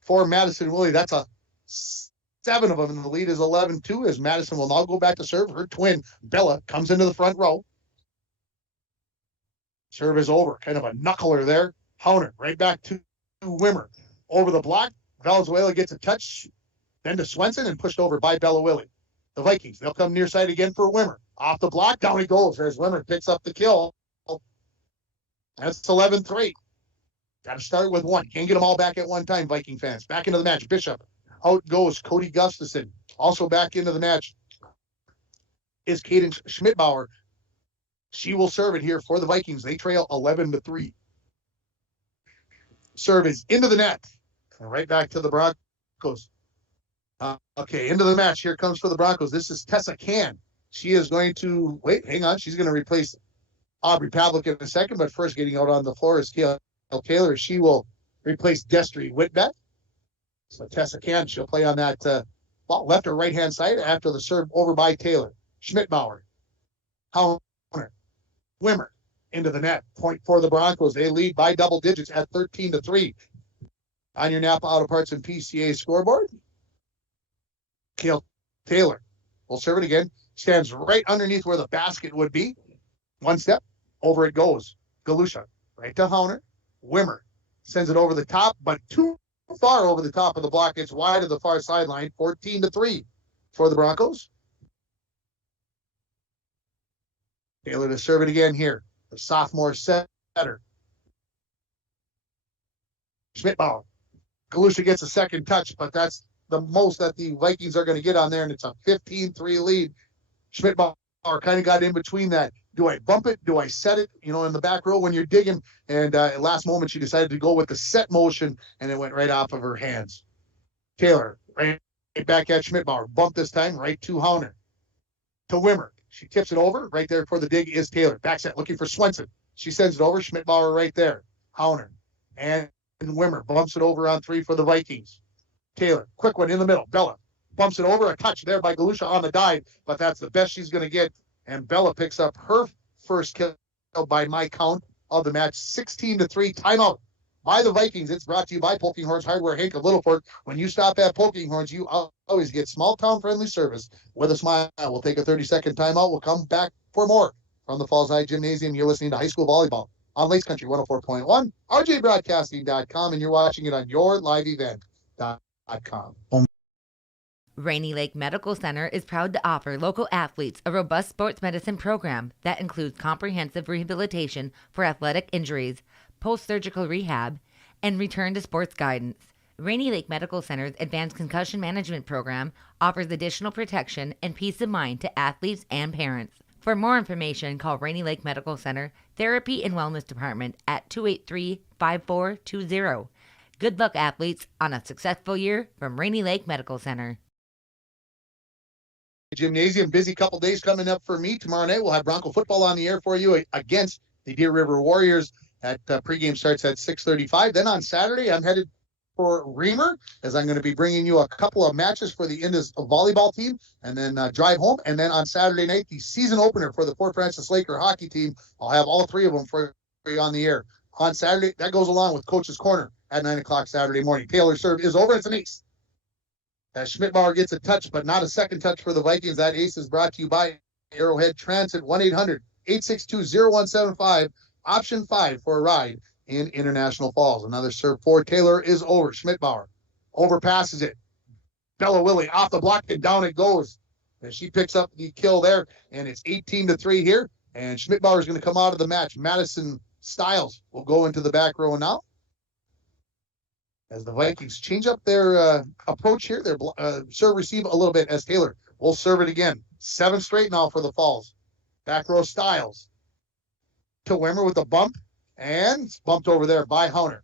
for Madison Willie. That's a 7 of them, and the lead is 11-2 as Madison will now go back to serve. Her twin, Bella, comes into the front row. Serve is over. Kind of a knuckler there. Hauner right back to Wimmer. Over the block. Valenzuela gets a touch. Then to Swenson and pushed over by Bella Willie. The Vikings, they'll come near side again for Wimmer. Off the block, down he goes. There's Wimmer, picks up the kill. That's 11-3. Got to start with one. Can't get them all back at one time, Viking fans. Back into the match. Bishop. Out goes Cody Gustafson. Also back into the match is Kaden Schmidbauer. She will serve it here for the Vikings. They trail 11-3. Serve is into the net. And right back to the Broncos. Okay, into the match. Here comes for the Broncos. This is Tessa Can. She is going to, hang on. She's going to replace Aubrey Pavlik in a second, but first getting out on the floor is Kayla Taylor. She will replace Destry Whitbeck. So Tessa Can, she'll play on that left or right-hand side after the serve over by Taylor. Schmidbauer. Hauner. Wimmer into the net. Point for the Broncos. They lead by double digits at 13-3. On your Napa Auto Parts and PCA scoreboard. Kale Taylor will serve it again. Stands right underneath where the basket would be. One step. Over it goes. Galusha. Right to Hauner. Wimmer. Sends it over the top, but too far over the top of the block. It's wide of the far sideline. 14-3 for the Broncos. Taylor to serve it again here. The sophomore setter. Schmidbauer. Galusha gets a second touch, but that's the most that the Vikings are going to get on there, and it's a 15-3 lead. Schmidbauer kind of got in between that. Do I bump it? Do I set it? You know, in the back row when you're digging. And at last moment, she decided to go with the set motion, and it went right off of her hands. Taylor, right back at Schmidbauer. Bump this time, right to Hauner. To Wimmer. She tips it over. Right there for the dig is Taylor. Back set, looking for Swenson. She sends it over. Schmidbauer right there. Hauner. And Wimmer bumps it over on 3 for the Vikings. Taylor, quick one in the middle. Bella bumps it over. A touch there by Galusha on the dive, but that's the best she's going to get. And Bella picks up her first kill by my count of the match. 16-3 timeout by the Vikings. It's brought to you by Poking Horns Hardware, Hank of Littleford. When you stop at Poking Horns, you always get small town friendly service with a smile. We'll take a 30-second timeout. We'll come back for more from the Falls High Gymnasium. You're listening to High School Volleyball on Lace Country 104.1, rjbroadcasting.com, and you're watching it on yourliveevent.com. Rainy Lake Medical Center is proud to offer local athletes a robust sports medicine program that includes comprehensive rehabilitation for athletic injuries, post-surgical rehab, and return to sports guidance. Rainy Lake Medical Center's Advanced Concussion Management Program offers additional protection and peace of mind to athletes and parents. For more information, call Rainy Lake Medical Center Therapy and Wellness Department at 283-5420. Good luck, athletes, on a successful year from Rainy Lake Medical Center. Gymnasium, busy couple days coming up for me. Tomorrow night we'll have Bronco football on the air for you against the Deer River Warriors. That pregame starts at 6:35. Then on Saturday I'm headed for Reamer, as I'm going to be bringing you a couple of matches for the Indus volleyball team, and then drive home. And then on Saturday night, the season opener for the Fort Francis Laker hockey team. I'll have all 3 of them for you on the air. On Saturday, that goes along with Coach's Corner at 9 o'clock Saturday morning. Taylor's serve is over. It's an ace. Schmidbauer gets a touch, but not a second touch for the Vikings. That ace is brought to you by Arrowhead Transit, 1-800-862-0175, option 5 for a ride in International Falls. Another serve for Taylor is over. Schmidbauer overpasses it. Bella Willie off the block, and down it goes. And she picks up the kill there, and it's 18-3 here. And Schmidbauer is going to come out of the match. Madison Stiles will go into the back row now, as the Vikings change up their approach here. Their serve receive a little bit as Taylor will serve it again. 7 straight now for the Falls. Back row Stiles to Wimmer with a bump, and it's bumped over there by Hauner.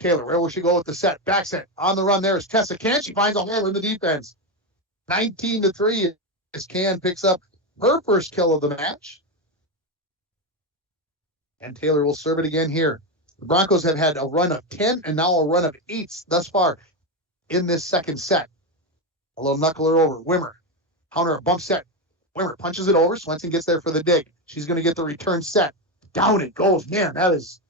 Taylor, where will she go with the set? Back set on the run there is Tessa Can. She finds a hole in the defense. 19-3 as Can picks up her first kill of the match. And Taylor will serve it again here. The Broncos have had a run of 10 and now a run of 8 thus far in this second set. A little knuckler over. Wimmer. Hauner, a bump set. Wimmer punches it over. Swenson gets there for the dig. She's going to get the return set. Down it goes. Man, that is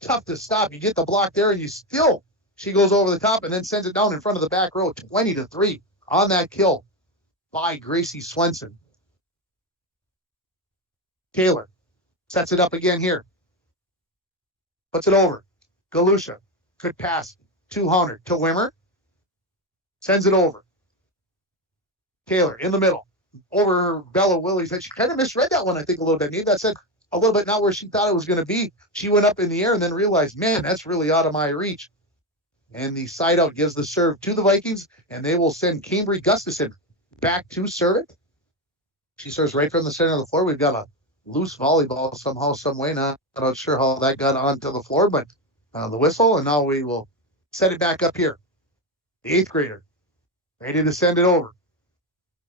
tough to stop. You get the block there and you still, she goes over the top and then sends it down in front of the back row. 20-3 on that kill by Gracie Swenson. Taylor sets it up again here. Puts it over. Galusha could pass to Hauner, to Wimmer. Sends it over. Taylor in the middle. Over Bella Willie's head. She kind of misread that one, I think, a little bit. Maybe that said a little bit not where she thought it was going to be. She went up in the air and then realized, man, that's really out of my reach. And the side out gives the serve to the Vikings, and they will send Cambry Gustafson back to serve it. She serves right from the center of the floor. We've got a loose volleyball somehow, some way. Not sure how that got onto the floor, but the whistle, and now we will set it back up here. The 8th grader ready to send it over.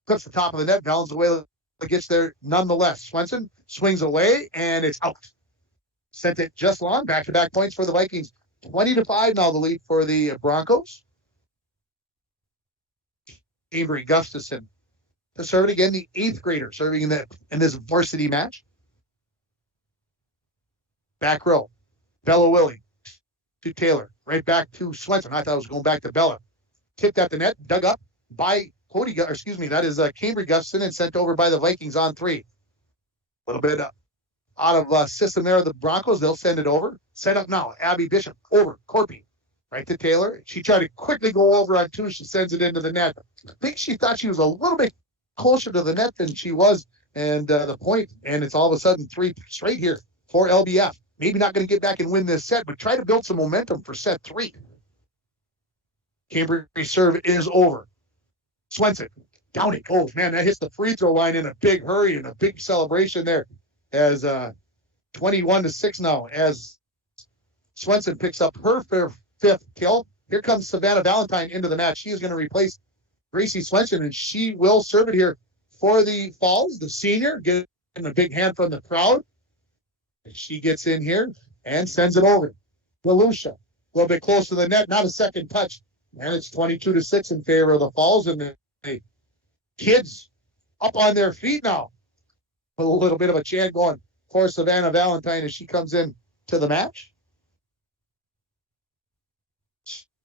Clips the top of the net, balances away, gets there nonetheless. Swenson swings away, and it's out. Sent it just long. Back-to-back points for the Vikings. 20-5 now the lead for the Broncos. Avery Gustafson to serve it again, the 8th grader serving in this varsity match. Back row. Bella Willie to Taylor. Right back to Swenson. I thought it was going back to Bella. Tipped at the net, dug up by that is Cambry Gustafson and sent over by the Vikings on 3. A little bit out of system there of the Broncos. They'll send it over. Set up now. Abby Bishop over. Corpy. Right to Taylor. She tried to quickly go over on 2. She sends it into the net. I think she thought she was a little bit closer to the net than she was. And the point, and it's all of a sudden 3 straight here for LBF. Maybe not going to get back and win this set, but try to build some momentum for set 3. Cambry serve is over. Swenson, down it goes. Man, that hits the free throw line in a big hurry and a big celebration there as 21-6 now as Swenson picks up her 5th kill. Here comes Savannah Valentine into the match. She is going to replace Gracie Swenson, and she will serve it here for the Falls, the senior, getting a big hand from the crowd. And she gets in here and sends it over. Galusha, a little bit close to the net, not a second touch. And it's 22-6 in favor of the Falls, and the kids up on their feet now. A little bit of a chant going for Savannah Valentine as she comes in to the match.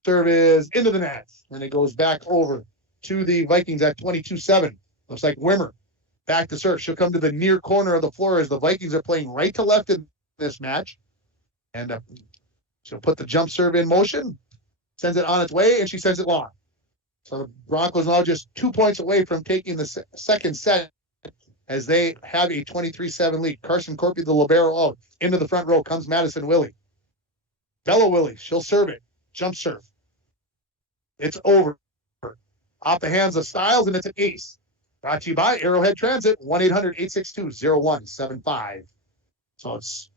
Serve is into the net, and it goes back over to the Vikings at 22-7. Looks like Wimmer back to serve. She'll come to the near corner of the floor as the Vikings are playing right to left in this match. And she'll put the jump serve in motion, sends it on its way, and she sends it long. So the Broncos now just 2 points away from taking the second set as they have a 23-7 lead. Carson Corpy, the libero, out. Into the front row comes Madison Willie. Bella Willie, she'll serve it. Jump serve. It's over. Off the hands of Styles, and it's an ace. Brought to you by Arrowhead Transit, 1-800-862-0175. So it's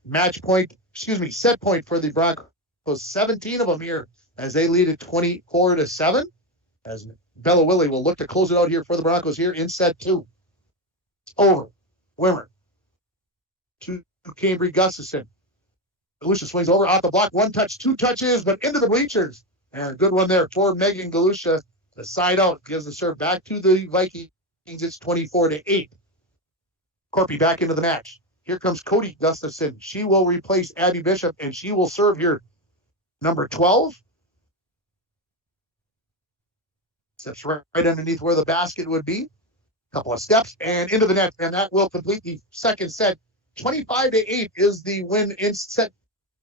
set point for the Broncos. 17 of them here as they lead at 24-7. As Bella Willie will look to close it out here for the Broncos here in set 2. Over. Wimmer. To Cambry Gustafson. Galusha swings over off the block. 1 touch, 2 touches, but into the bleachers. And a good one there for Megan Galusha. The side out gives the serve back to the Vikings. It's 24-8. Corpy back into the match. Here comes Cody Gustafson. She will replace Abby Bishop, and she will serve here number 12. Steps right underneath where the basket would be. Couple of steps and into the net, and that will complete the second set. 25-8 is the win in set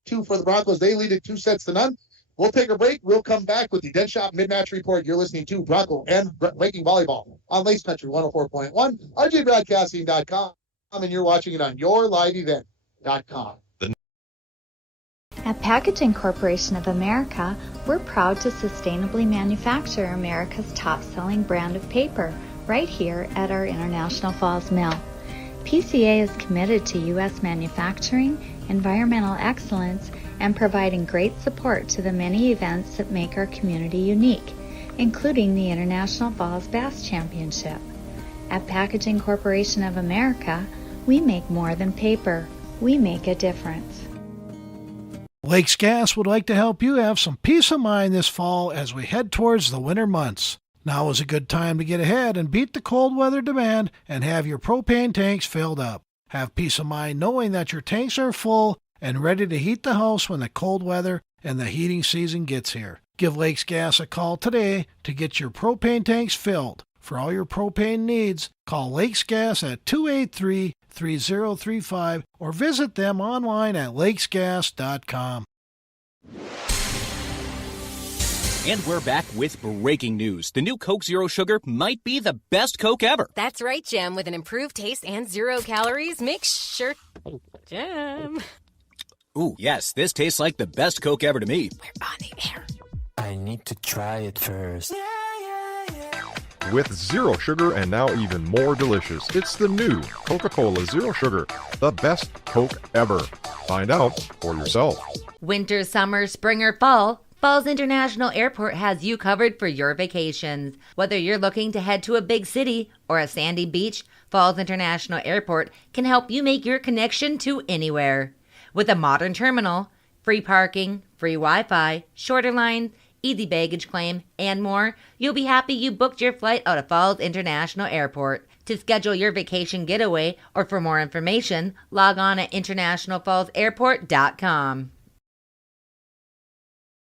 2 for the Broncos. They lead it 2-0. We'll take a break. We'll come back with the Dead Shop Mid-Match Report. You're listening to Bronco and Viking Volleyball on Lace Country 104.1, RJBroadcasting.com, and you're watching it on YourLiveEvent.com. At Packaging Corporation of America, we're proud to sustainably manufacture America's top-selling brand of paper right here at our International Falls Mill. PCA is committed to U.S. manufacturing, environmental excellence, and providing great support to the many events that make our community unique, including the International Falls Bass Championship. At Packaging Corporation of America, we make more than paper. We make a difference. Lakes Gas would like to help you have some peace of mind this fall as we head towards the winter months. Now is a good time to get ahead and beat the cold weather demand and have your propane tanks filled up. Have peace of mind knowing that your tanks are full and ready to heat the house when the cold weather and the heating season gets here. Give Lakes Gas a call today to get your propane tanks filled. For all your propane needs, call Lakes Gas at 283-3035 or visit them online at lakesgas.com. And we're back with breaking news. The new Coke Zero Sugar might be the best Coke ever. That's right, Jim. With an improved taste and 0 calories, make sure... Jim. Ooh, yes, this tastes like the best Coke ever to me. We're on the air. I need to try it first. With zero sugar and now even more delicious, it's the new Coca-Cola Zero Sugar, the best Coke ever. Find out for yourself. Winter, summer, spring, or fall, Falls International Airport has you covered for your vacations. Whether you're looking to head to a big city or a sandy beach, Falls International Airport can help you make your connection to anywhere. With a modern terminal, free parking, free Wi-Fi, shorter lines, easy baggage claim, and more, you'll be happy you booked your flight out of Falls International Airport. To schedule your vacation getaway or for more information, log on at internationalfallsairport.com.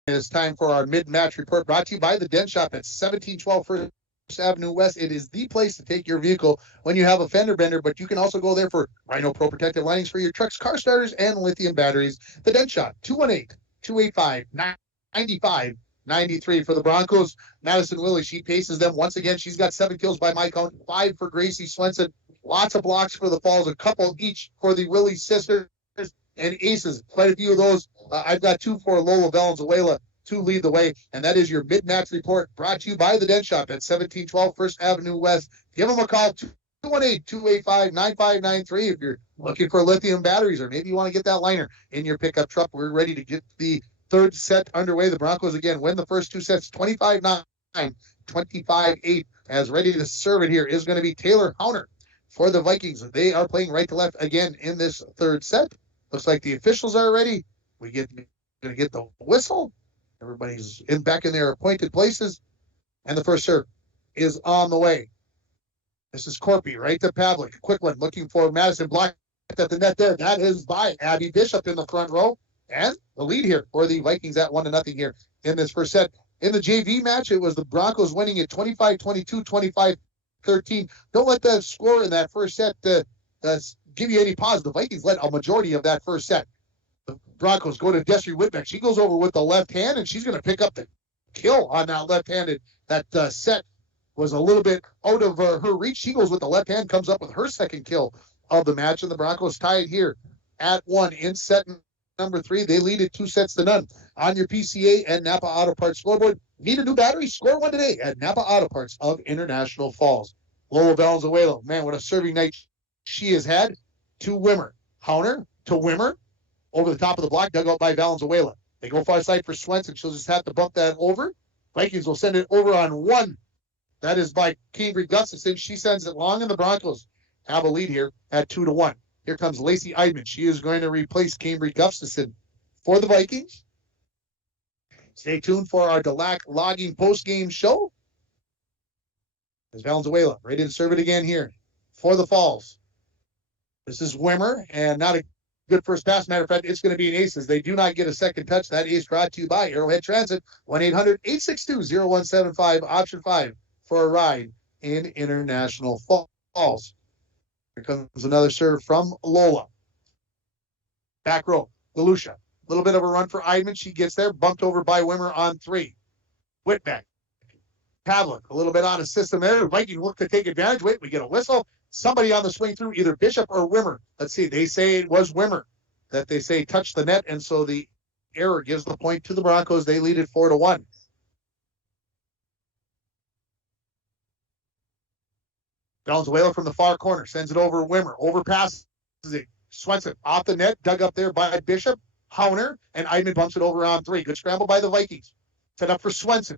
It's time for our mid-match report brought to you by the Dent Shop at 1712 First Avenue West. It is the place to take your vehicle when you have a fender bender, but you can also go there for Rhino Pro protective linings for your trucks, car starters, and lithium batteries. The Dent Shop, 218-285-9593 for the Broncos. Madison Willie, she paces them once again. She's got 7 kills by my count, 5 for Gracie Swenson. Lots of blocks for the Falls, a couple each for the Willie sisters, and aces. Quite a few of those. I've got 2 for Lola Valenzuela to lead the way, and that is your mid-match report brought to you by the Dent Shop at 1712 First Avenue West. Give them a call, 218-285-9593 if you're looking for lithium batteries, or maybe you want to get that liner in your pickup truck. We're ready to get the third set underway. The Broncos again win the first 2 sets 25-9, 25-8. As ready to serve it here is going to be Taylor Hauner for the Vikings. They are playing right to left again in this third set. Looks like the officials are ready. We're going to get the whistle. Everybody's back in their appointed places. And the first serve is on the way. This is Corpy, right to Pavlik. Quick one, looking for Madison. Blocked at the net there. That is by Abby Bishop in the front row. And the lead here for the Vikings at 1-0 here in this first set. In the JV match, it was the Broncos winning at 25-22, 25-13. Don't let the score in that first set give you any pause. The Vikings led a majority of that first set. The Broncos go to Desiree Whitbeck. She goes over with the left hand, and she's going to pick up the kill on that left-handed. That set was a little bit out of her reach. She goes with the left hand, comes up with her second kill of the match, and the Broncos tie it here at 1 in set number 3. They lead it 2-0 on your PCA and Napa Auto Parts scoreboard. Need a new battery? Score one today at Napa Auto Parts of International Falls. Lola Valenzuela, man, what a serving night she has had. To Wimmer. Hauner to Wimmer. Over the top of the block, dug out by Valenzuela. They go far side for Swenson. She'll just have to bump that over. Vikings will send it over on 1. That is by Cambry Gustafson. She sends it long, and the Broncos have a lead here at 2-1. Here comes Lacey Eidman. She is going to replace Cambry Gustafson for the Vikings. Stay tuned for our Delac logging post-game show. There's Valenzuela ready to serve it again here for the Falls. This is Wimmer, and not a good first pass. Matter of fact, it's going to be an ace as they do not get a second touch. That ace brought to you by Arrowhead Transit, 1-800-862-0175, option 5 for a ride in International Falls. Here comes another serve from Lola. Back row, Galusha. A little bit of a run for Eidman. She gets there, bumped over by Wimmer on 3. Whitbeck. Pavlik, a little bit out of system there. Viking look to take advantage. Wait, we get a whistle. Somebody on the swing through, either Bishop or Wimmer. Let's see. They say it was Wimmer that they say touched the net, and so the error gives the point to the Broncos. They lead it 4-1. Valenzuela from the far corner sends it over Wimmer. Overpasses it. Swenson off the net, dug up there by Bishop, Hauner, and Eidman bumps it over on 3. Good scramble by the Vikings. Set up for Swenson.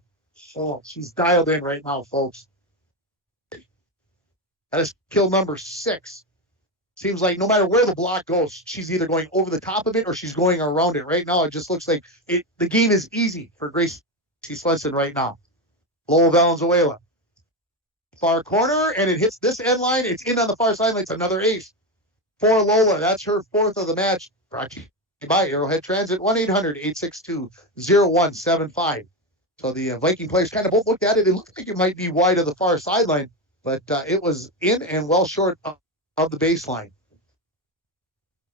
Oh, she's dialed in right now, folks. That is kill number 6 seems like no matter where the block goes, she's either going over the top of it or she's going around it. Right now, it just looks like the game is easy for Gracie Swenson right now. Lola Valenzuela. Far corner, and it hits this end line. It's in on the far sideline. It's another ace for Lola. That's her fourth of the match. Brought to you by Arrowhead Transit, 1-800-862-0175. So the Viking players kind of both looked at it. It looked like it might be wide of the far sideline, but it was in and well short of the baseline.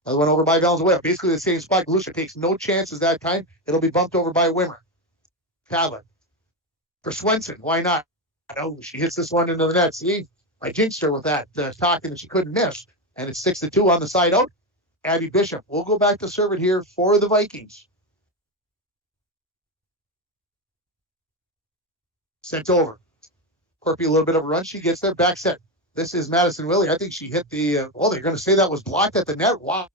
Another one over by Valenzuela. Basically the same spot. Galusha takes no chances that time. It'll be bumped over by Wimmer. Padlet. For Swenson, why not? Oh, she hits this one into the net. See, I jinxed her with that talking that she couldn't miss. And it's 6-2 on the side out. Abby Bishop will go back to serve it here for the Vikings. Sent over. Corpy a little bit of a run. She gets there. Back set. This is Madison Willie. I think she hit the, they're going to say that was blocked at the net. Wow.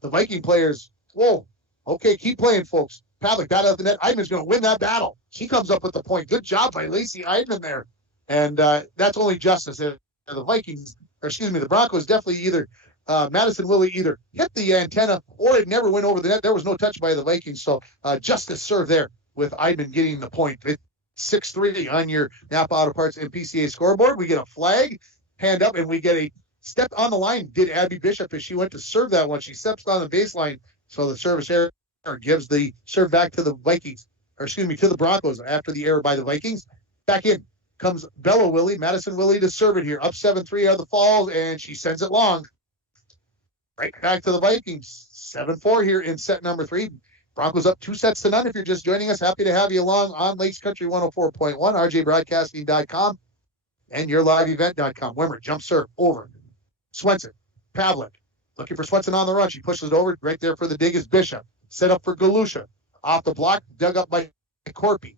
The Viking players, whoa. Okay, keep playing, folks. Pavlik got out of the net. Eidman's going to win that battle. She comes up with the point. Good job by Lacey Eidman there. And that's only justice. The Broncos definitely either, Madison Willie either hit the antenna or it never went over the net. There was no touch by the Vikings. So justice served there with Eidman getting the point. 6-3 on your Napa Auto Parts and PCA scoreboard. We get a flag, hand up, and we get a step on the line. Did Abby Bishop as she went to serve that one. She steps on the baseline. So the service error gives the serve back to the Vikings, to the Broncos after the error by the Vikings. Back in comes Bella Willie, Madison Willie to serve it here. Up 7-3 are the Falls, and she sends it long. Right back to the Vikings. 7-4 here in set number 3. Broncos up 2-0. If you're just joining us, happy to have you along on Lakes Country 104.1, rjbroadcasting.com, and yourliveevent.com. Wimmer, jump serve, over. Swenson, Pavlik, looking for Swenson on the run. She pushes it over. Right there for the dig is Bishop. Set up for Galusha. Off the block, dug up by Corpy.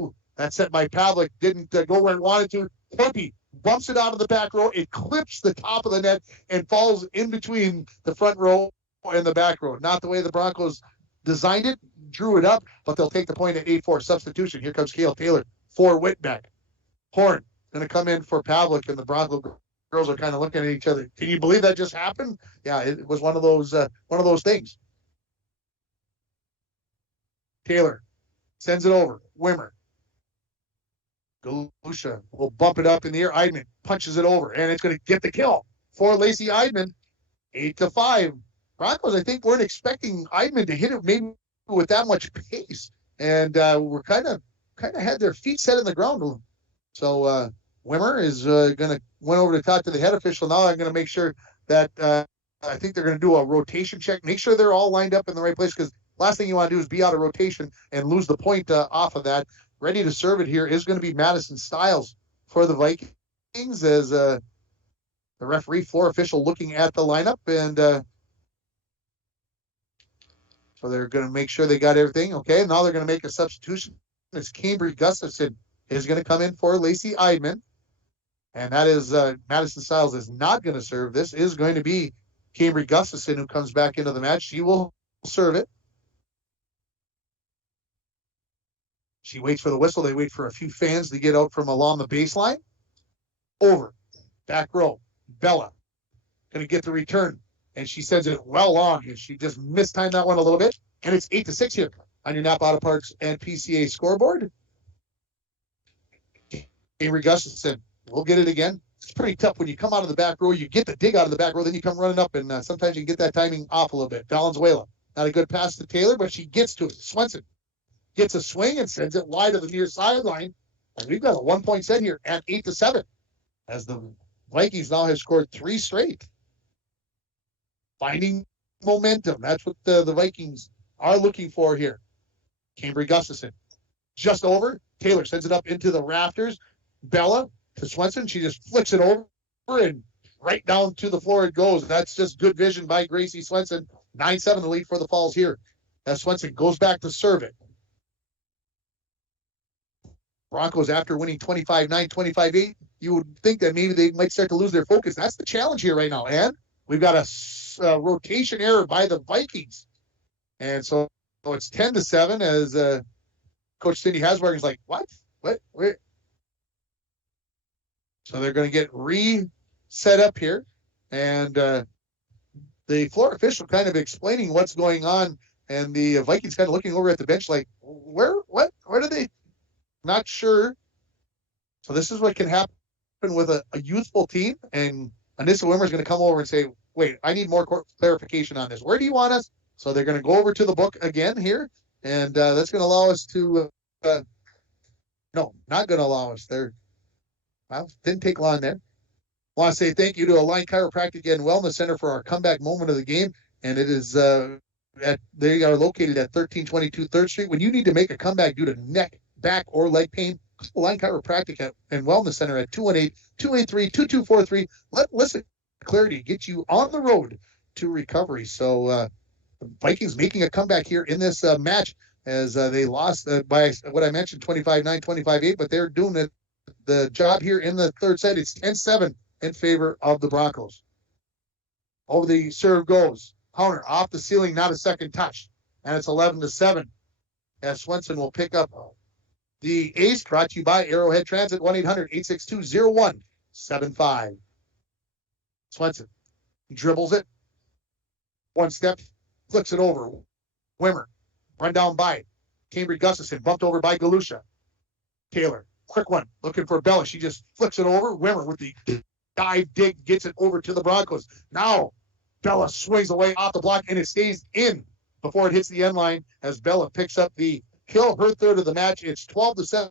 Ooh, that set by Pavlik didn't go where it wanted to. Corpy bumps it out of the back row. It clips the top of the net and falls in between the front row and the back row. Not the way the Broncos designed it, drew it up, but they'll take the point at 8-4 substitution. Here comes Kale Taylor for Whitbeck. Horn going to come in for Pavlik, and the Bronco girls are kind of looking at each other. Can you believe that just happened? Yeah, it was one of those things. Taylor sends it over. Wimmer. Galusha will bump it up in the air. Eidman punches it over, and it's going to get the kill for Lacey Eidman. 8-5. Broncos, I think, weren't expecting Eidman to hit it maybe with that much pace, and we're kind of had their feet set in the ground. So Wimmer is going to went over to talk to the head official. Now I'm going to make sure that I think they're going to do a rotation check. Make sure they're all lined up in the right place, because last thing you want to do is be out of rotation and lose the point off of that. Ready to serve it here is going to be Madison Stiles for the Vikings, as the referee floor official looking at the lineup, and so they're going to make sure they got everything. Okay, now they're going to make a substitution. As Cambry Gustafson is going to come in for Lacey Eidman, and that is Madison Stiles is not going to serve. This is going to be Cambry Gustafson who comes back into the match. She will serve it. She waits for the whistle. They wait for a few fans to get out from along the baseline. Over. Back row. Bella going to get the return, and she sends it well long, and she just mistimed that one a little bit. And it's 8-6 here on your Napa Auto Parts and PCA scoreboard. Avery Gustafson will get it again. It's pretty tough when you come out of the back row. You get the dig out of the back row, then you come running up, and sometimes you can get that timing off a little bit. Valenzuela, not a good pass to Taylor, but she gets to it. Swenson gets a swing and sends it wide of the near sideline. And we've got a 1-point set here at 8-7, as the Vikings now have scored 3 straight. Finding momentum. That's what the Vikings are looking for here. Cambry Gustafson just over. Taylor sends it up into the rafters. Bella to Swenson. She just flicks it over and right down to the floor it goes. That's just good vision by Gracie Swenson. 9-7 the lead for the Falls here, as Swenson goes back to serve it. Broncos, after winning 25-9, 25-8, you would think that maybe they might start to lose their focus. That's the challenge here right now. And we've got a rotation error by the Vikings. And so it's 10-7, as Coach Cindy Hasberg is like, what? So they're going to get reset up here. And the floor official kind of explaining what's going on, and the Vikings kind of looking over at the bench like, where do they? Not sure. So this is what can happen with a youthful team, and Anissa Wimmer is going to come over and say, wait, I need more clarification on this. Where do you want us? So they're going to go over to the book again here, and that's going to allow us to no, not going to allow us. Didn't take long there. I want to say thank you to Align Chiropractic and Wellness Center for our comeback moment of the game, and it is they are located at 1322 3rd Street. When you need to make a comeback due to neck, back, or leg pain, Align Chiropractic and Wellness Center at 218-283-2243. Listen clarity get you on the road to recovery. So the Vikings making a comeback here in this match as they lost by what I mentioned, 25-9, 25-8, but they're doing the job here in the third set. It's 10-7 in favor of the Broncos. Over the serve goes Hauner off the ceiling, not a second touch, and it's 11-7 as Swenson will pick up the ace. Brought to you by Arrowhead Transit, 1-800-862-0175. Swenson dribbles it, one step, flicks it over. Wimmer run down by Cambry Gustafson, bumped over by Galusha. Taylor, quick one, looking for Bella. She just flicks it over. Wimmer with the dive dig gets it over to the Broncos. Now Bella swings away off the block, and it stays in before it hits the end line as Bella picks up the kill, her third of the match. It's 12-7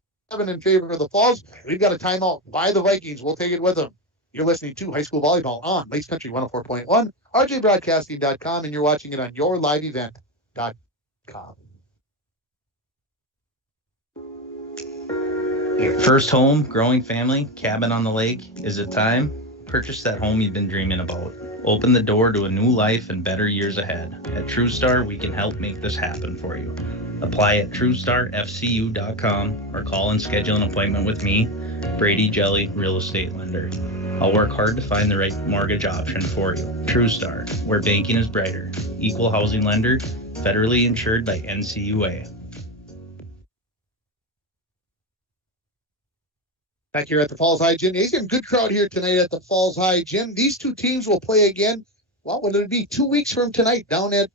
in favor of the Falls. We've got a timeout by the Vikings. We'll take it with them. You're listening to High School Volleyball on Lakes Country 104.1, rjbroadcasting.com, and you're watching it on yourliveevent.com. First home, growing family, cabin on the lake. Is it time? Purchase that home you've been dreaming about. Open the door to a new life and better years ahead. At TrueStar, we can help make this happen for you. Apply at TrueStarFCU.com or call and schedule an appointment with me, Brady Jelly, Real Estate Lender. I'll work hard to find the right mortgage option for you. TrueStar, where banking is brighter. Equal housing lender, federally insured by NCUA. Back here at the Falls High Gymnasium. Good crowd here tonight at the Falls High Gym. These two teams will play again, well, would it be 2 weeks from tonight down at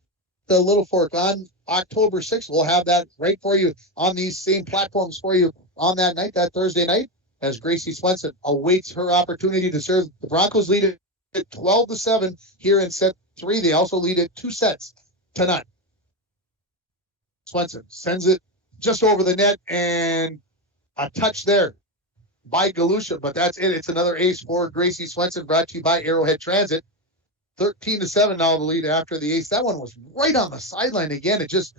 the Little Fork on October 6th. We'll have that right for you on these same platforms for you on that night, that Thursday night, as Gracie Swenson awaits her opportunity to serve. The Broncos lead it at 12-7 here in set 3. They also lead it 2 sets to none. Swenson sends it just over the net, and a touch there by Galusha, but that's it. It's another ace for Gracie Swenson, brought to you by Arrowhead Transit. 13-7 now the lead after the ace. That one was right on the sideline again. It just,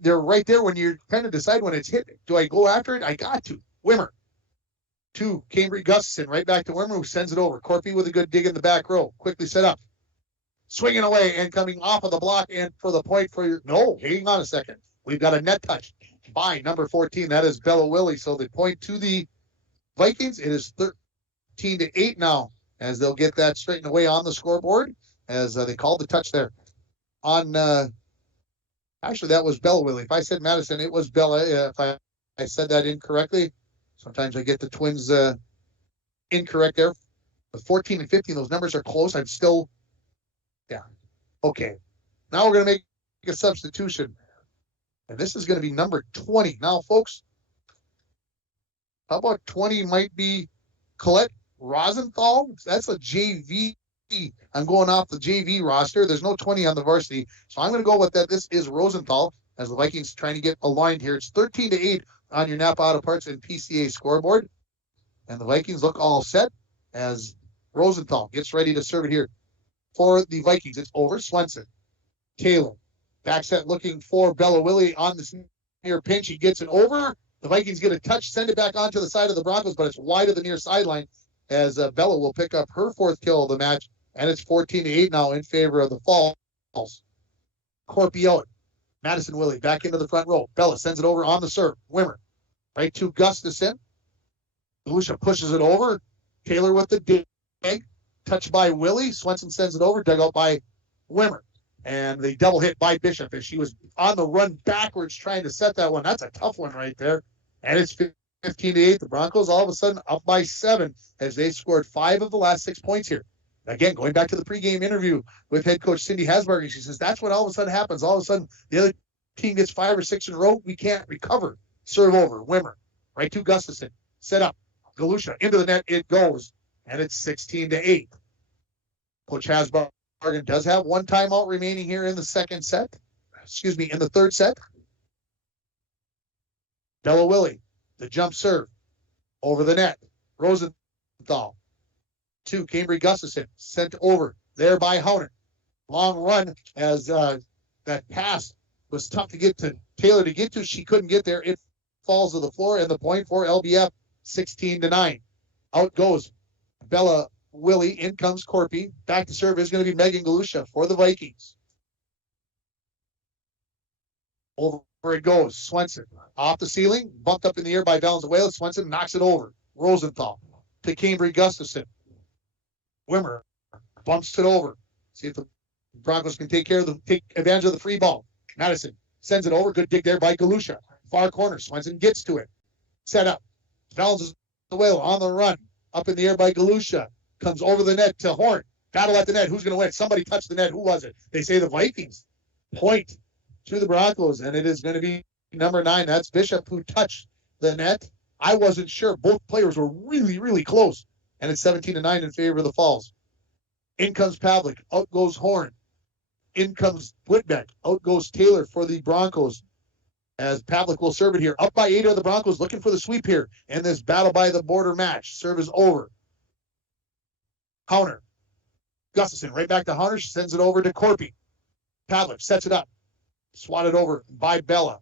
they're right there when you're kind of decide when it's hit. Do I go after it? I got to. Wimmer to Cambry Gustafson, right back to Wimmer, who sends it over. Corpy with a good dig in the back row. Quickly set up. Swinging away and coming off of the block, and for the point for your, no, hang on a second. We've got a net touch by number 14. That is Bella Willie. So the point to the Vikings, it is 13-8 now, as they'll get that straightened away on the scoreboard, as they called the touch there on, actually that was Bella Willie. If I said Madison, it was Bella. If I said that incorrectly, sometimes I get the Twins incorrect there. With 14 and 15, those numbers are close. I'm still, yeah. Okay. Now we're going to make a substitution. And this is going to be number 20. Now, folks, how about 20 might be Colette Rosenthal? That's a JV. I'm going off the JV roster. There's no 20 on the varsity. So I'm going to go with that. This is Rosenthal, as the Vikings trying to get aligned here. It's 13-8 on your Napa Auto Parts and PCA scoreboard. And the Vikings look all set as Rosenthal gets ready to serve it here for the Vikings. It's over. Swenson. Taylor. Back set looking for Bella Willie on the near pinch. He gets it over. The Vikings get a touch, send it back onto the side of the Broncos, but it's wide of the near sideline as Bella will pick up her 4th kill of the match. And it's 14-8 now in favor of the Falls. Corpy out. Madison Willie back into the front row. Bella sends it over on the serve. Wimmer. Right to Gustafson. Lucia pushes it over. Taylor with the dig. Touched by Willie. Swenson sends it over. Dug out by Wimmer. And the double hit by Bishop as she was on the run backwards trying to set that one. That's a tough one right there. And it's 15-8. The Broncos all of a sudden up by 7 as they scored 5 of the last 6 points here again, going back to the pregame interview with head coach Cindy Hasberger, she says that's what all of a sudden happens. All of a sudden, the other team gets 5 or 6 in a row. We can't recover. Serve over. Wimmer. Right to Gustafson. Set up. Galusha. Into the net it goes. And it's 16-8. Coach Hasberger does have one timeout remaining here in the second set. Excuse me, in the third set. Bella Willie. The jump serve. Over the net. Rosenthal. To Cambry Gustafson. Sent over. There by Hauner. Long run as that pass was tough to get to Taylor to get to. She couldn't get there. It falls to the floor, and the point for LBF, 16-9. Out goes Bella Willie. In comes Corpy. Back to serve is going to be Megan Galusha for the Vikings. Over it goes. Swenson off the ceiling. Bumped up in the air by Valenzuela. Swenson knocks it over. Rosenthal to Cambry Gustafson. Wimmer bumps it over. See if the Broncos can take advantage of the free ball. Madison sends it over. Good dig there by Galusha. Far corner. Swenson gets to it. Set up. Valenzuela on the run. Up in the air by Galusha. Comes over the net to Horn. Battle at the net. Who's going to win? Somebody touched the net. Who was it? They say the Vikings. Point to the Broncos, and it is going to be number 9. That's Bishop who touched the net. I wasn't sure. Both players were really, really close. And it's 17-9 in favor of the Falls. In comes Pavlik. Out goes Horn. In comes Whitbeck. Out goes Taylor for the Broncos. As Pavlik will serve it here. Up by 8 are the Broncos, looking for the sweep here in this battle by the border match. Serve is over. Hauner. Gustafson right back to Hauner. She sends it over to Corpy. Pavlik sets it up. Swatted over by Bella.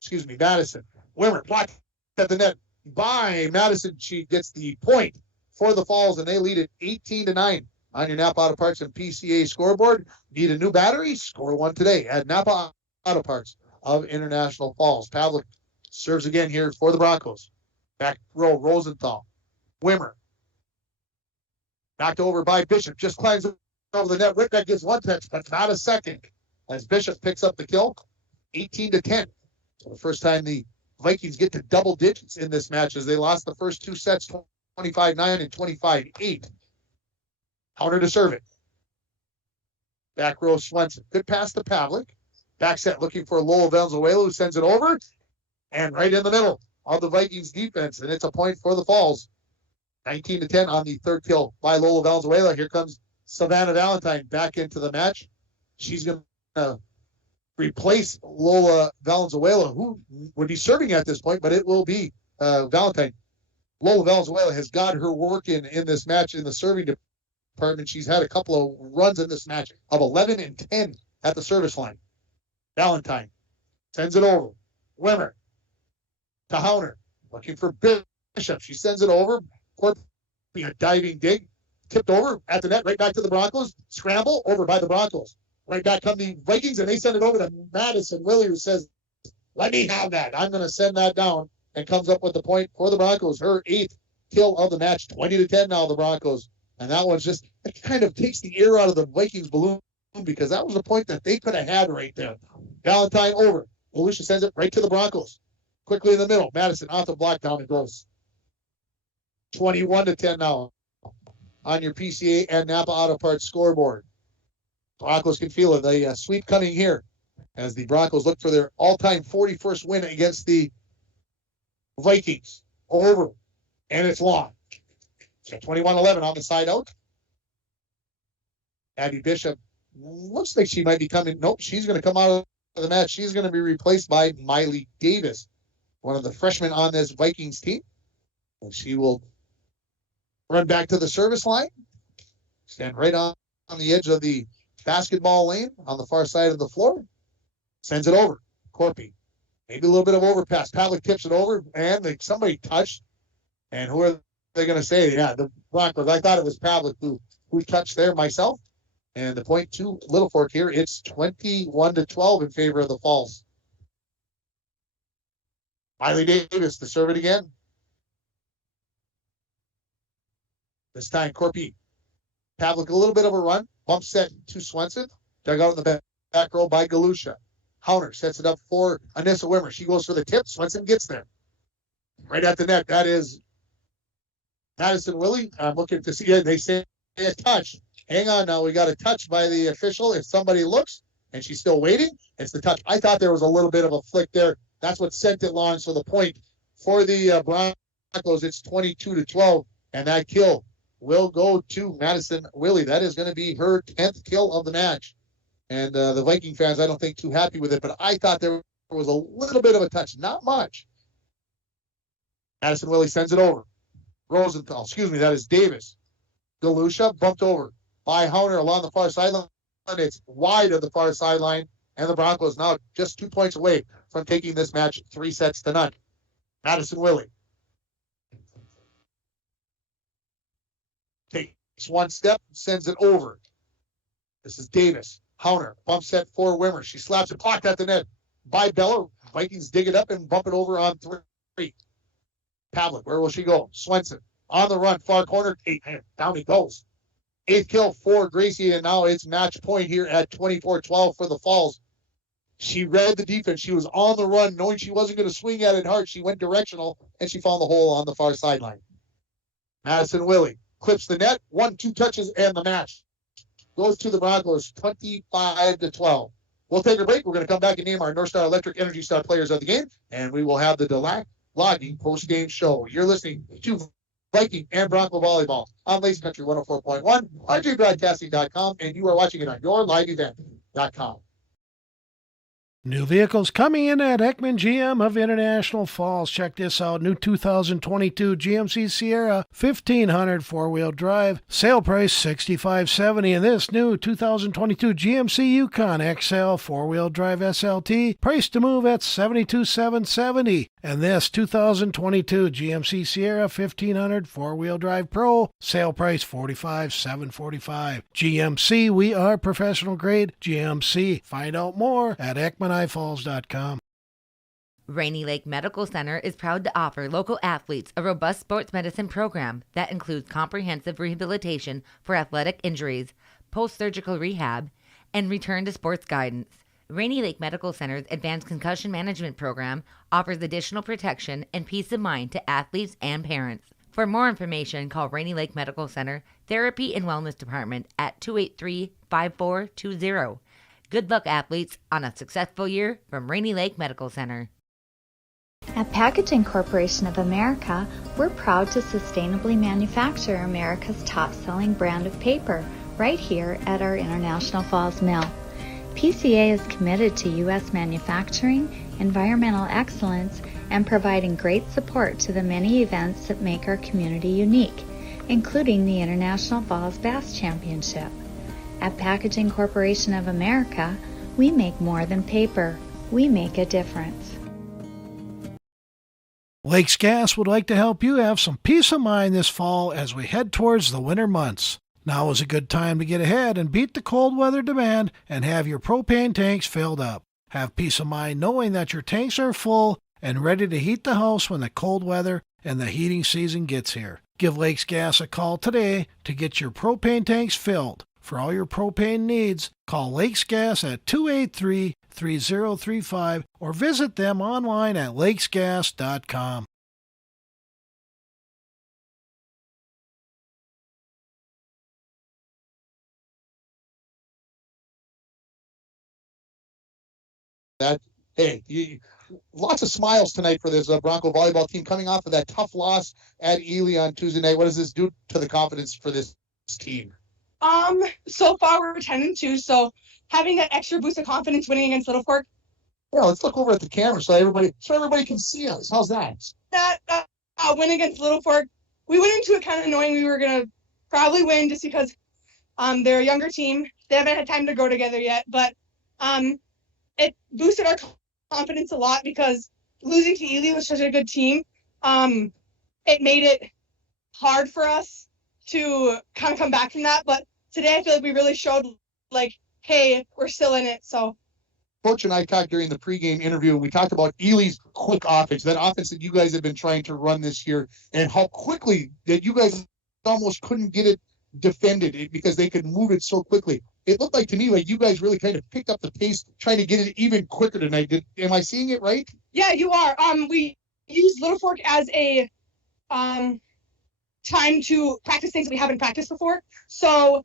Excuse me, Madison. Wimmer blocked at the net by Madison. She gets the point for the Falls, and they lead it 18-9 on your Napa Auto Parts and PCA scoreboard. Need a new battery? Score one today at Napa Auto Parts of International Falls. Pavlik serves again here for the Broncos. Back row, Rosenthal. Wimmer. Knocked over by Bishop. Just climbs over the net. Whitbeck gets one touch, but not a second. As Bishop picks up the kill, 18-10. So the first time the Vikings get to double digits in this match as they lost the first 2 sets, 25-9 and 25-8. Hauner to serve it. Back row, Swenson. Good pass to Pavlik. Back set looking for Lola Valenzuela, who sends it over. And right in the middle of the Vikings defense. And it's a point for the Falls. 19-10 on the third kill by Lola Valenzuela. Here comes Savannah Valentine back into the match. She's going to replace Lola Valenzuela, who would be serving at this point, but it will be Valentine. Lola Valenzuela has got her work in this match in the serving department. She's had a couple of runs in this match of 11 and 10 at the service line. Valentine sends it over. Wimmer to Hauner, looking for Bishop. She sends it over. Corpy, a diving dig. Tipped over at the net, right back to the Broncos. Scramble over by the Broncos. Right back come the Vikings, and they send it over to Madison Willie, who says, let me have that. I'm going to send that down, and comes up with the point for the Broncos. Her 8th kill of the match, 20-10 now, the Broncos. And that one's just, it kind of takes the air out of the Vikings balloon because that was a point that they could have had right there. Valentine over. Galusha sends it right to the Broncos. Quickly in the middle. Madison off the block, down it goes. 21-10 now on your PCA and Napa Auto Parts scoreboard. Broncos can feel it. The sweep coming here as the Broncos look for their all-time 41st win against the Vikings. Over. And it's long. So 21-11 on the side out. Abby Bishop looks like she might be coming. Nope, she's going to come out of the match. She's going to be replaced by Miley Davis, one of the freshmen on this Vikings team. And she will run back to the service line. Stand right on the edge of the basketball lane on the far side of the floor. Sends it over. Corpy. Maybe a little bit of overpass. Pavlik tips it over, and somebody touched. And who are they going to say? Yeah, the Broncos. I thought it was Pavlik who touched there myself. And the point to Little Fork here, it's 21-12 in favor of the Falls. Miley Davis to serve it again. This time, Corpy. Pavlik a little bit of a run. Bump set to Swenson. Dug out in the back row by Galusha. Hauner sets it up for Anissa Wimmer. She goes for the tip. Swenson gets there. Right at the net. That is Madison Willie. I'm looking to see it. They say a touch. Hang on now. We got a touch by the official. If somebody looks and she's still waiting, it's the touch. I thought there was a little bit of a flick there. That's what sent it long. So the point for the Broncos, it's 22-12, and that kill will go to Madison Willie. That is going to be her 10th kill of the match. And the Viking fans, I don't think too happy with it, but I thought there was a little bit of a touch, not much. Madison Willie sends it over. Rosenthal, that is Davis. Galusha bumped over by Hauner along the far sideline. It's wide of the far sideline, and the Broncos now just 2 points away from taking this match 3-0. Madison Willie takes one step, sends it over. This is Davis. Hauner bump set for Wimmer. She slaps it, blocked at the net by Bella. Vikings dig it up and bump it over on 3. Pavlik, where will she go? Swenson on the run, far corner. Down he goes. 8th kill for Gracie, and now it's match point here at 24-12 for the Falls. She read the defense. She was on the run, knowing she wasn't going to swing at it hard. She went directional, and she found the hole on the far sideline. Madison Willie clips the net. 1-2 touches, and the match goes to the Broncos, 25-12. We'll take a break. We're going to come back and name our North Star Electric Energy Star players of the game, and we will have the Logging post-game show. You're listening to Viking and Bronco Volleyball on Lace Country 104.1, rjbroadcasting.com, and you are watching it on yourliveevent.com. New vehicles coming in at Ekman GM of International Falls. Check this out. New 2022 GMC Sierra 1500 four-wheel drive. Sale price $65.70. And this new 2022 GMC Yukon XL four-wheel drive SLT. Price to move at $72,770. And this 2022 GMC Sierra 1500 four-wheel drive Pro. Sale price $45,745. GMC, we are professional grade. GMC. Find out more at EkmanIFalls.com. Rainy Lake Medical Center is proud to offer local athletes a robust sports medicine program that includes comprehensive rehabilitation for athletic injuries, post-surgical rehab, and return to sports guidance. Rainy Lake Medical Center's Advanced Concussion Management Program offers additional protection and peace of mind to athletes and parents. For more information, call Rainy Lake Medical Center Therapy and Wellness Department at 283-5420. Good luck, athletes, on a successful year from Rainy Lake Medical Center. At Packaging Corporation of America, we're proud to sustainably manufacture America's top-selling brand of paper right here at our International Falls Mill. PCA is committed to U.S. manufacturing, environmental excellence, and providing great support to the many events that make our community unique, including the International Falls Bass Championship. At Packaging Corporation of America, we make more than paper. We make a difference. Lakes Gas would like to help you have some peace of mind this fall as we head towards the winter months. Now is a good time to get ahead and beat the cold weather demand and have your propane tanks filled up. Have peace of mind knowing that your tanks are full and ready to heat the house when the cold weather and the heating season gets here. Give Lakes Gas a call today to get your propane tanks filled. For all your propane needs, call Lakes Gas at 283-3035 or visit them online at lakesgas.com. Lots of smiles tonight for this Bronco volleyball team coming off of that tough loss at Ely on Tuesday night. What does this do to the confidence for this team? So far we're 10-2, so having that extra boost of confidence winning against Little Fork. Yeah, let's look over at the camera so everybody can see us. How's that? That win against Little Fork, we went into it kind of knowing we were gonna probably win just because they're a younger team. They haven't had time to grow together yet, but it boosted our confidence a lot because losing to Ely was such a good team. It made it hard for us to kind of come back from that, but today I feel like we really showed, like, hey, we're still in it. So Coach and I talked during the pregame interview, and we talked about Ely's quick offense, that offense that you guys have been trying to run this year, and how quickly that you guys almost couldn't get it defended because they could move it so quickly. It looked like to me like you guys really kind of picked up the pace, trying to get it even quicker tonight. Am I seeing it right? Yeah, you are. We used Little Fork as a time to practice things that we haven't practiced before. So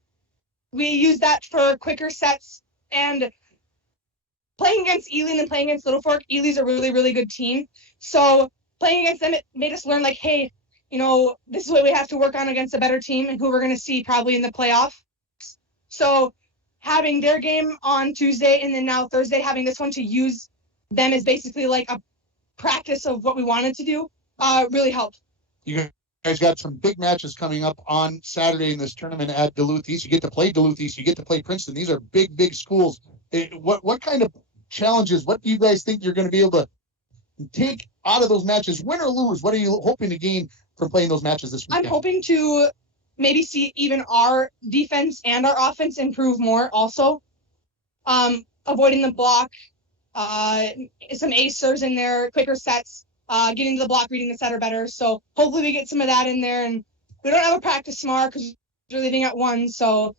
we use that for quicker sets. And playing against Ely and playing against Little Fork, Ely's a really, really good team. So playing against them, it made us learn, like, hey, this is what we have to work on against a better team and who we're going to see probably in the playoffs. So having their game on Tuesday and then now Thursday, having this one to use them as basically like a practice of what we wanted to do really helped. You guys got some big matches coming up on Saturday in this tournament at Duluth East. You get to play Duluth East. You get to play Princeton. These are big, big schools. What kind of challenges, what do you guys think you're going to be able to take out of those matches, win or lose? What are you hoping to gain from playing those matches this weekend? I'm hoping to maybe see even our defense and our offense improve more also. Avoiding the block, some ace serves in there, quicker sets, getting to the block, reading the setter better. So hopefully we get some of that in there. And we don't have a practice tomorrow because we're leaving at 1. So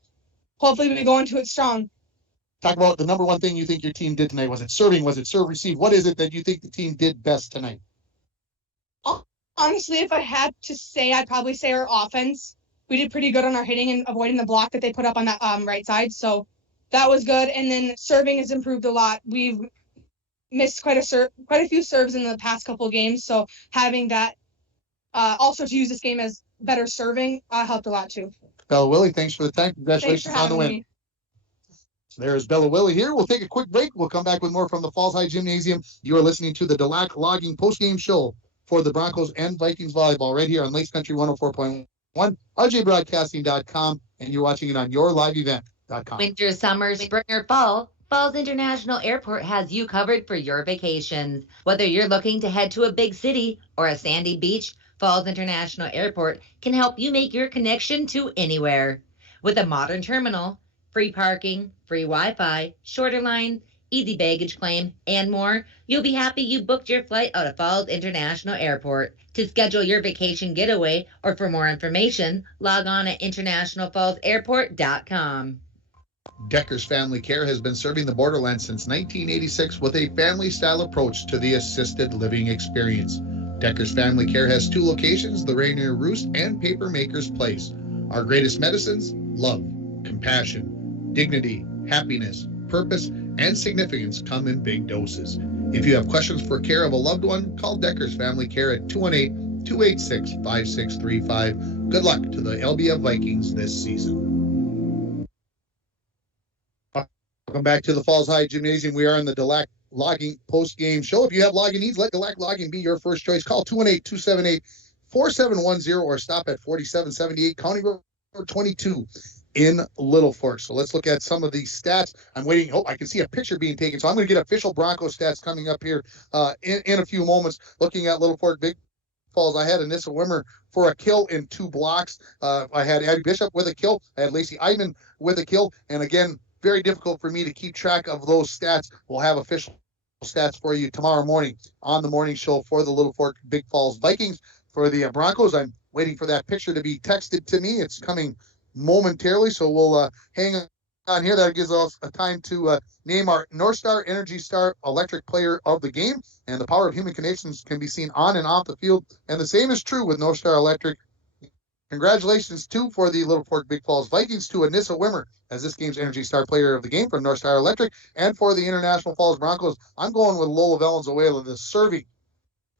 hopefully we go into it strong. Talk about the number one thing you think your team did tonight. Was it serving? Was it serve receive? What is it that you think the team did best tonight? Honestly, if I had to say, I'd probably say our offense. We did pretty good on our hitting and avoiding the block that they put up on that right side. So that was good. And then serving has improved a lot. We've missed quite a few serves in the past couple of games. So having that also to use this game as better serving helped a lot too. Bella Willie, thanks for the time. Congratulations on the win. Me. So there's Bella Willie here. We'll take a quick break. We'll come back with more from the Falls High Gymnasium. You are listening to the Delac Logging postgame show for the Broncos and Vikings volleyball right here on Lakes Country 104.1, rjbroadcasting.com, and you're watching it on yourliveevent.com. Winter, summer, spring, or fall, Falls International Airport has you covered for your vacations. Whether you're looking to head to a big city or a sandy beach, Falls International Airport can help you make your connection to anywhere. With a modern terminal, free parking, free Wi-Fi, shorter line, easy baggage claim, and more, you'll be happy you booked your flight out of Falls International Airport. To schedule your vacation getaway or for more information, log on at internationalfallsairport.com. Decker's Family Care has been serving the borderlands since 1986 with a family-style approach to the assisted living experience. Decker's Family Care has 2 locations, the Rainier Roost and Papermaker's Place. Our greatest medicines: love, compassion, dignity, happiness, purpose, and significance come in big doses. If you have questions for care of a loved one, call Decker's Family Care at 218-286-5635. Good luck to the LBF Vikings this season. Welcome back to the Falls High Gymnasium. We are in the Delac Logging post-game show. If you have logging needs, let Delac Logging be your first choice. Call 218-278-4710 or stop at 4778 County Road 22 in Little Fork. So let's look at some of these stats. I'm waiting. Oh, I can see a picture being taken. So I'm going to get official Bronco stats coming up here in a few moments. Looking at Little Fork Big Falls, I had Anissa Wimmer for a kill in 2 blocks. I had Abby Bishop with a kill. I had Lacey Eidman with a kill. And again, very difficult for me to keep track of those stats. We'll have official stats for you tomorrow morning on the morning show for the Little Fork Big Falls Vikings. For the Broncos, I'm waiting for that picture to be texted to me. It's coming momentarily, so we'll hang on here. That gives us a time to name our North Star Energy Star Electric Player of the Game, and the power of human connections can be seen on and off the field, and the same is true with North Star Electric. Congratulations too for the Little Fork Big Falls Vikings to Anissa Wimmer as this game's Energy Star Player of the Game from North Star Electric, and for the International Falls Broncos, I'm going with Lola Valenzuela. The serving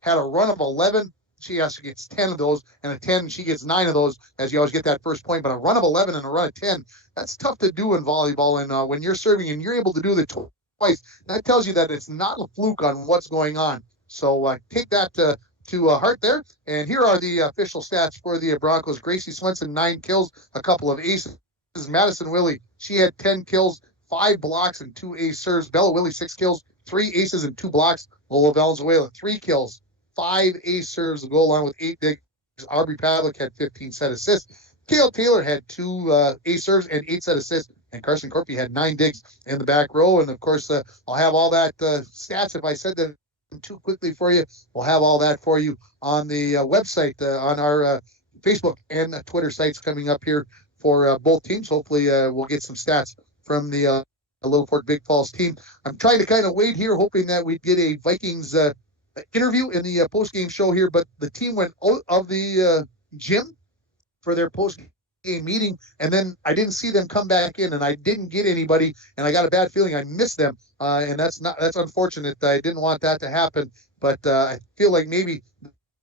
had a run of 11. She actually gets 10 of those, and a 10, she gets 9 of those, as you always get that first point. But a run of 11 and a run of 10, that's tough to do in volleyball. And when you're serving and you're able to do it twice, that tells you that it's not a fluke on what's going on. So take that to heart there. And here are the official stats for the Broncos. Gracie Swenson, 9 kills, a couple of aces. Madison Willie, she had 10 kills, 5 blocks, and 2 ace serves. Bella Willie, 6 kills, 3 aces and 2 blocks. Lola Valenzuela, 3 kills, 5 ace serves, the goal line with 8 digs. Aubrey Pavlik had 15 set assists. Kale Taylor had 2 ace serves and 8 set assists. And Carson Corpy had 9 digs in the back row. And, of course, I'll have all that stats. If I said them too quickly for you, we'll have all that for you on the website, on our Facebook and Twitter sites coming up here for both teams. Hopefully we'll get some stats from the Little Fork Big Falls team. I'm trying to kind of wait here, hoping that we get a Vikings interview in the post-game show here, but the team went out of the gym for their post-game meeting, and then I didn't see them come back in, and I didn't get anybody, and I got a bad feeling I missed them, and that's unfortunate. I didn't want that to happen, but I feel like maybe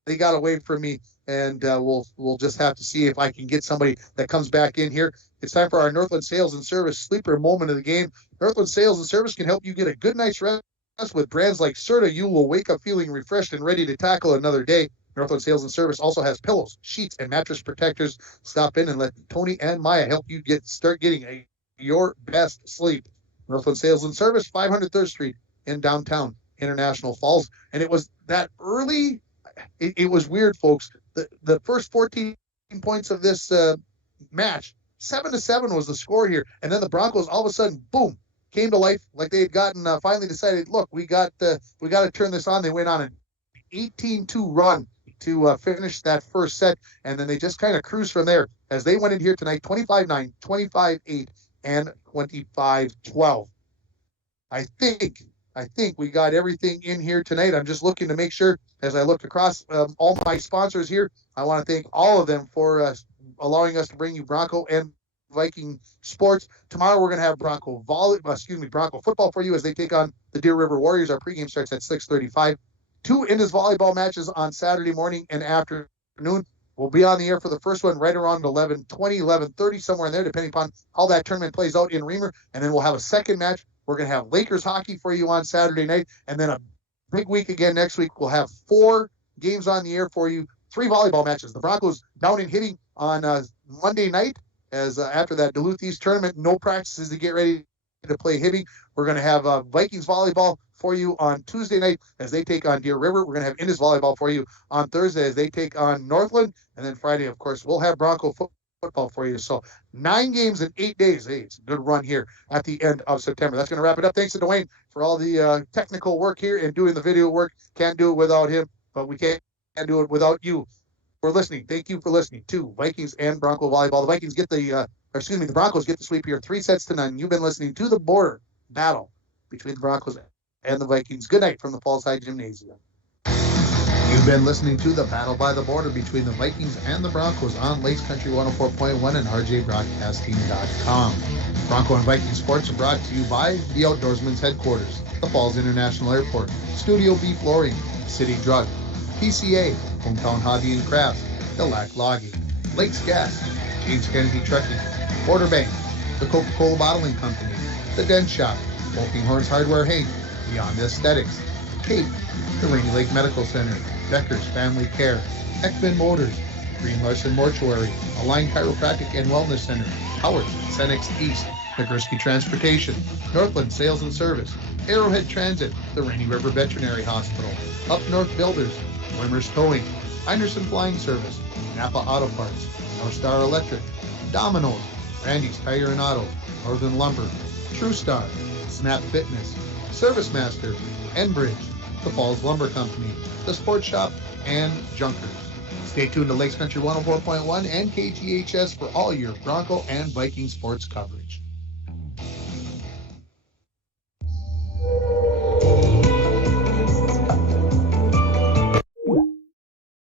they got away from me, and we'll just have to see if I can get somebody that comes back in here. It's time for our Northland Sales and Service sleeper moment of the game. Northland Sales and Service can help you get a good night's rest with brands like Serta. You will wake up feeling refreshed and ready to tackle another day. Northland Sales and Service also has pillows, sheets, and mattress protectors. Stop in and let Tony and Maya help you start getting your best sleep. Northland Sales and Service, 500 3rd Street in downtown International Falls. And it was that early. It was weird, folks. The first 14 points of this match, 7-7 was the score here, and then the Broncos all of a sudden, boom, came to life like they had gotten. Finally decided, look, we got to turn this on. They went on an 18-2 run to finish that first set, and then they just kind of cruised from there as they went in here tonight, 25-9, 25-8, and 25-12. I think we got everything in here tonight. I'm just looking to make sure as I look across all my sponsors here. I want to thank all of them for allowing us to bring you Bronco and Viking sports. Tomorrow we're going to have Bronco football for you as they take on the Deer River Warriors. Our pregame starts at 6:35. 2 Indus volleyball matches on Saturday morning and afternoon. We'll be on the air for the first one right around 11:20, 11:30, somewhere in there, depending upon how that tournament plays out in Reamer. And then we'll have a second match. We're going to have Lakers hockey for you on Saturday night. And then a big week again next week. We'll have 4 games on the air for you, 3 volleyball matches. The Broncos down and hitting on Monday night as after that Duluth East tournament, no practices to get ready to play Hibbing. We're going to have Vikings volleyball for you on Tuesday night as they take on Deer River. We're going to have Indus volleyball for you on Thursday as they take on Northland. And then Friday, of course, we'll have Bronco football for you. So 9 games in 8 days. Hey, it's a good run here at the end of September. That's going to wrap it up. Thanks to Dwayne for all the technical work here and doing the video work. Can't do it without him, but we can't do it without you for listening. Thank you for listening to Vikings and Bronco volleyball. The Vikings get the Broncos get the sweep here, 3-0. You've been listening to the border battle between the Broncos and the Vikings. Good night from the Falls High Gymnasium. You've been listening to the battle by the border between the Vikings and the Broncos on Lakes Country 104.1 and rjbroadcasting.com. Bronco and Viking sports are brought to you by the Outdoorsman's Headquarters, the Falls International Airport, Studio B Flooring, City Drug, PCA, Hometown Hobby and Crafts, Delac Logging, Lakes Gas, James Kennedy Trucking, Border Bank, the Coca-Cola Bottling Company, The Dent Shop, Walking Horns Hardware Hank, Beyond Aesthetics, Cape, the Rainy Lake Medical Center, Becker's Family Care, Ekman Motors, Green Larson Mortuary, Align Chiropractic and Wellness Center, Howard, Senex East, Nagurski Transportation, Northland Sales and Service, Arrowhead Transit, the Rainy River Veterinary Hospital, Up North Builders, Wimmer's Towing, Henderson Flying Service, Napa Auto Parts, North Star Electric, Domino's, Randy's Tire and Auto, Northern Lumber, True Star, Snap Fitness, Service Master, Enbridge, the Falls Lumber Company, the Sports Shop, and Junkers. Stay tuned to Lakes Country 104.1 and KGHS for all your Bronco and Viking sports coverage.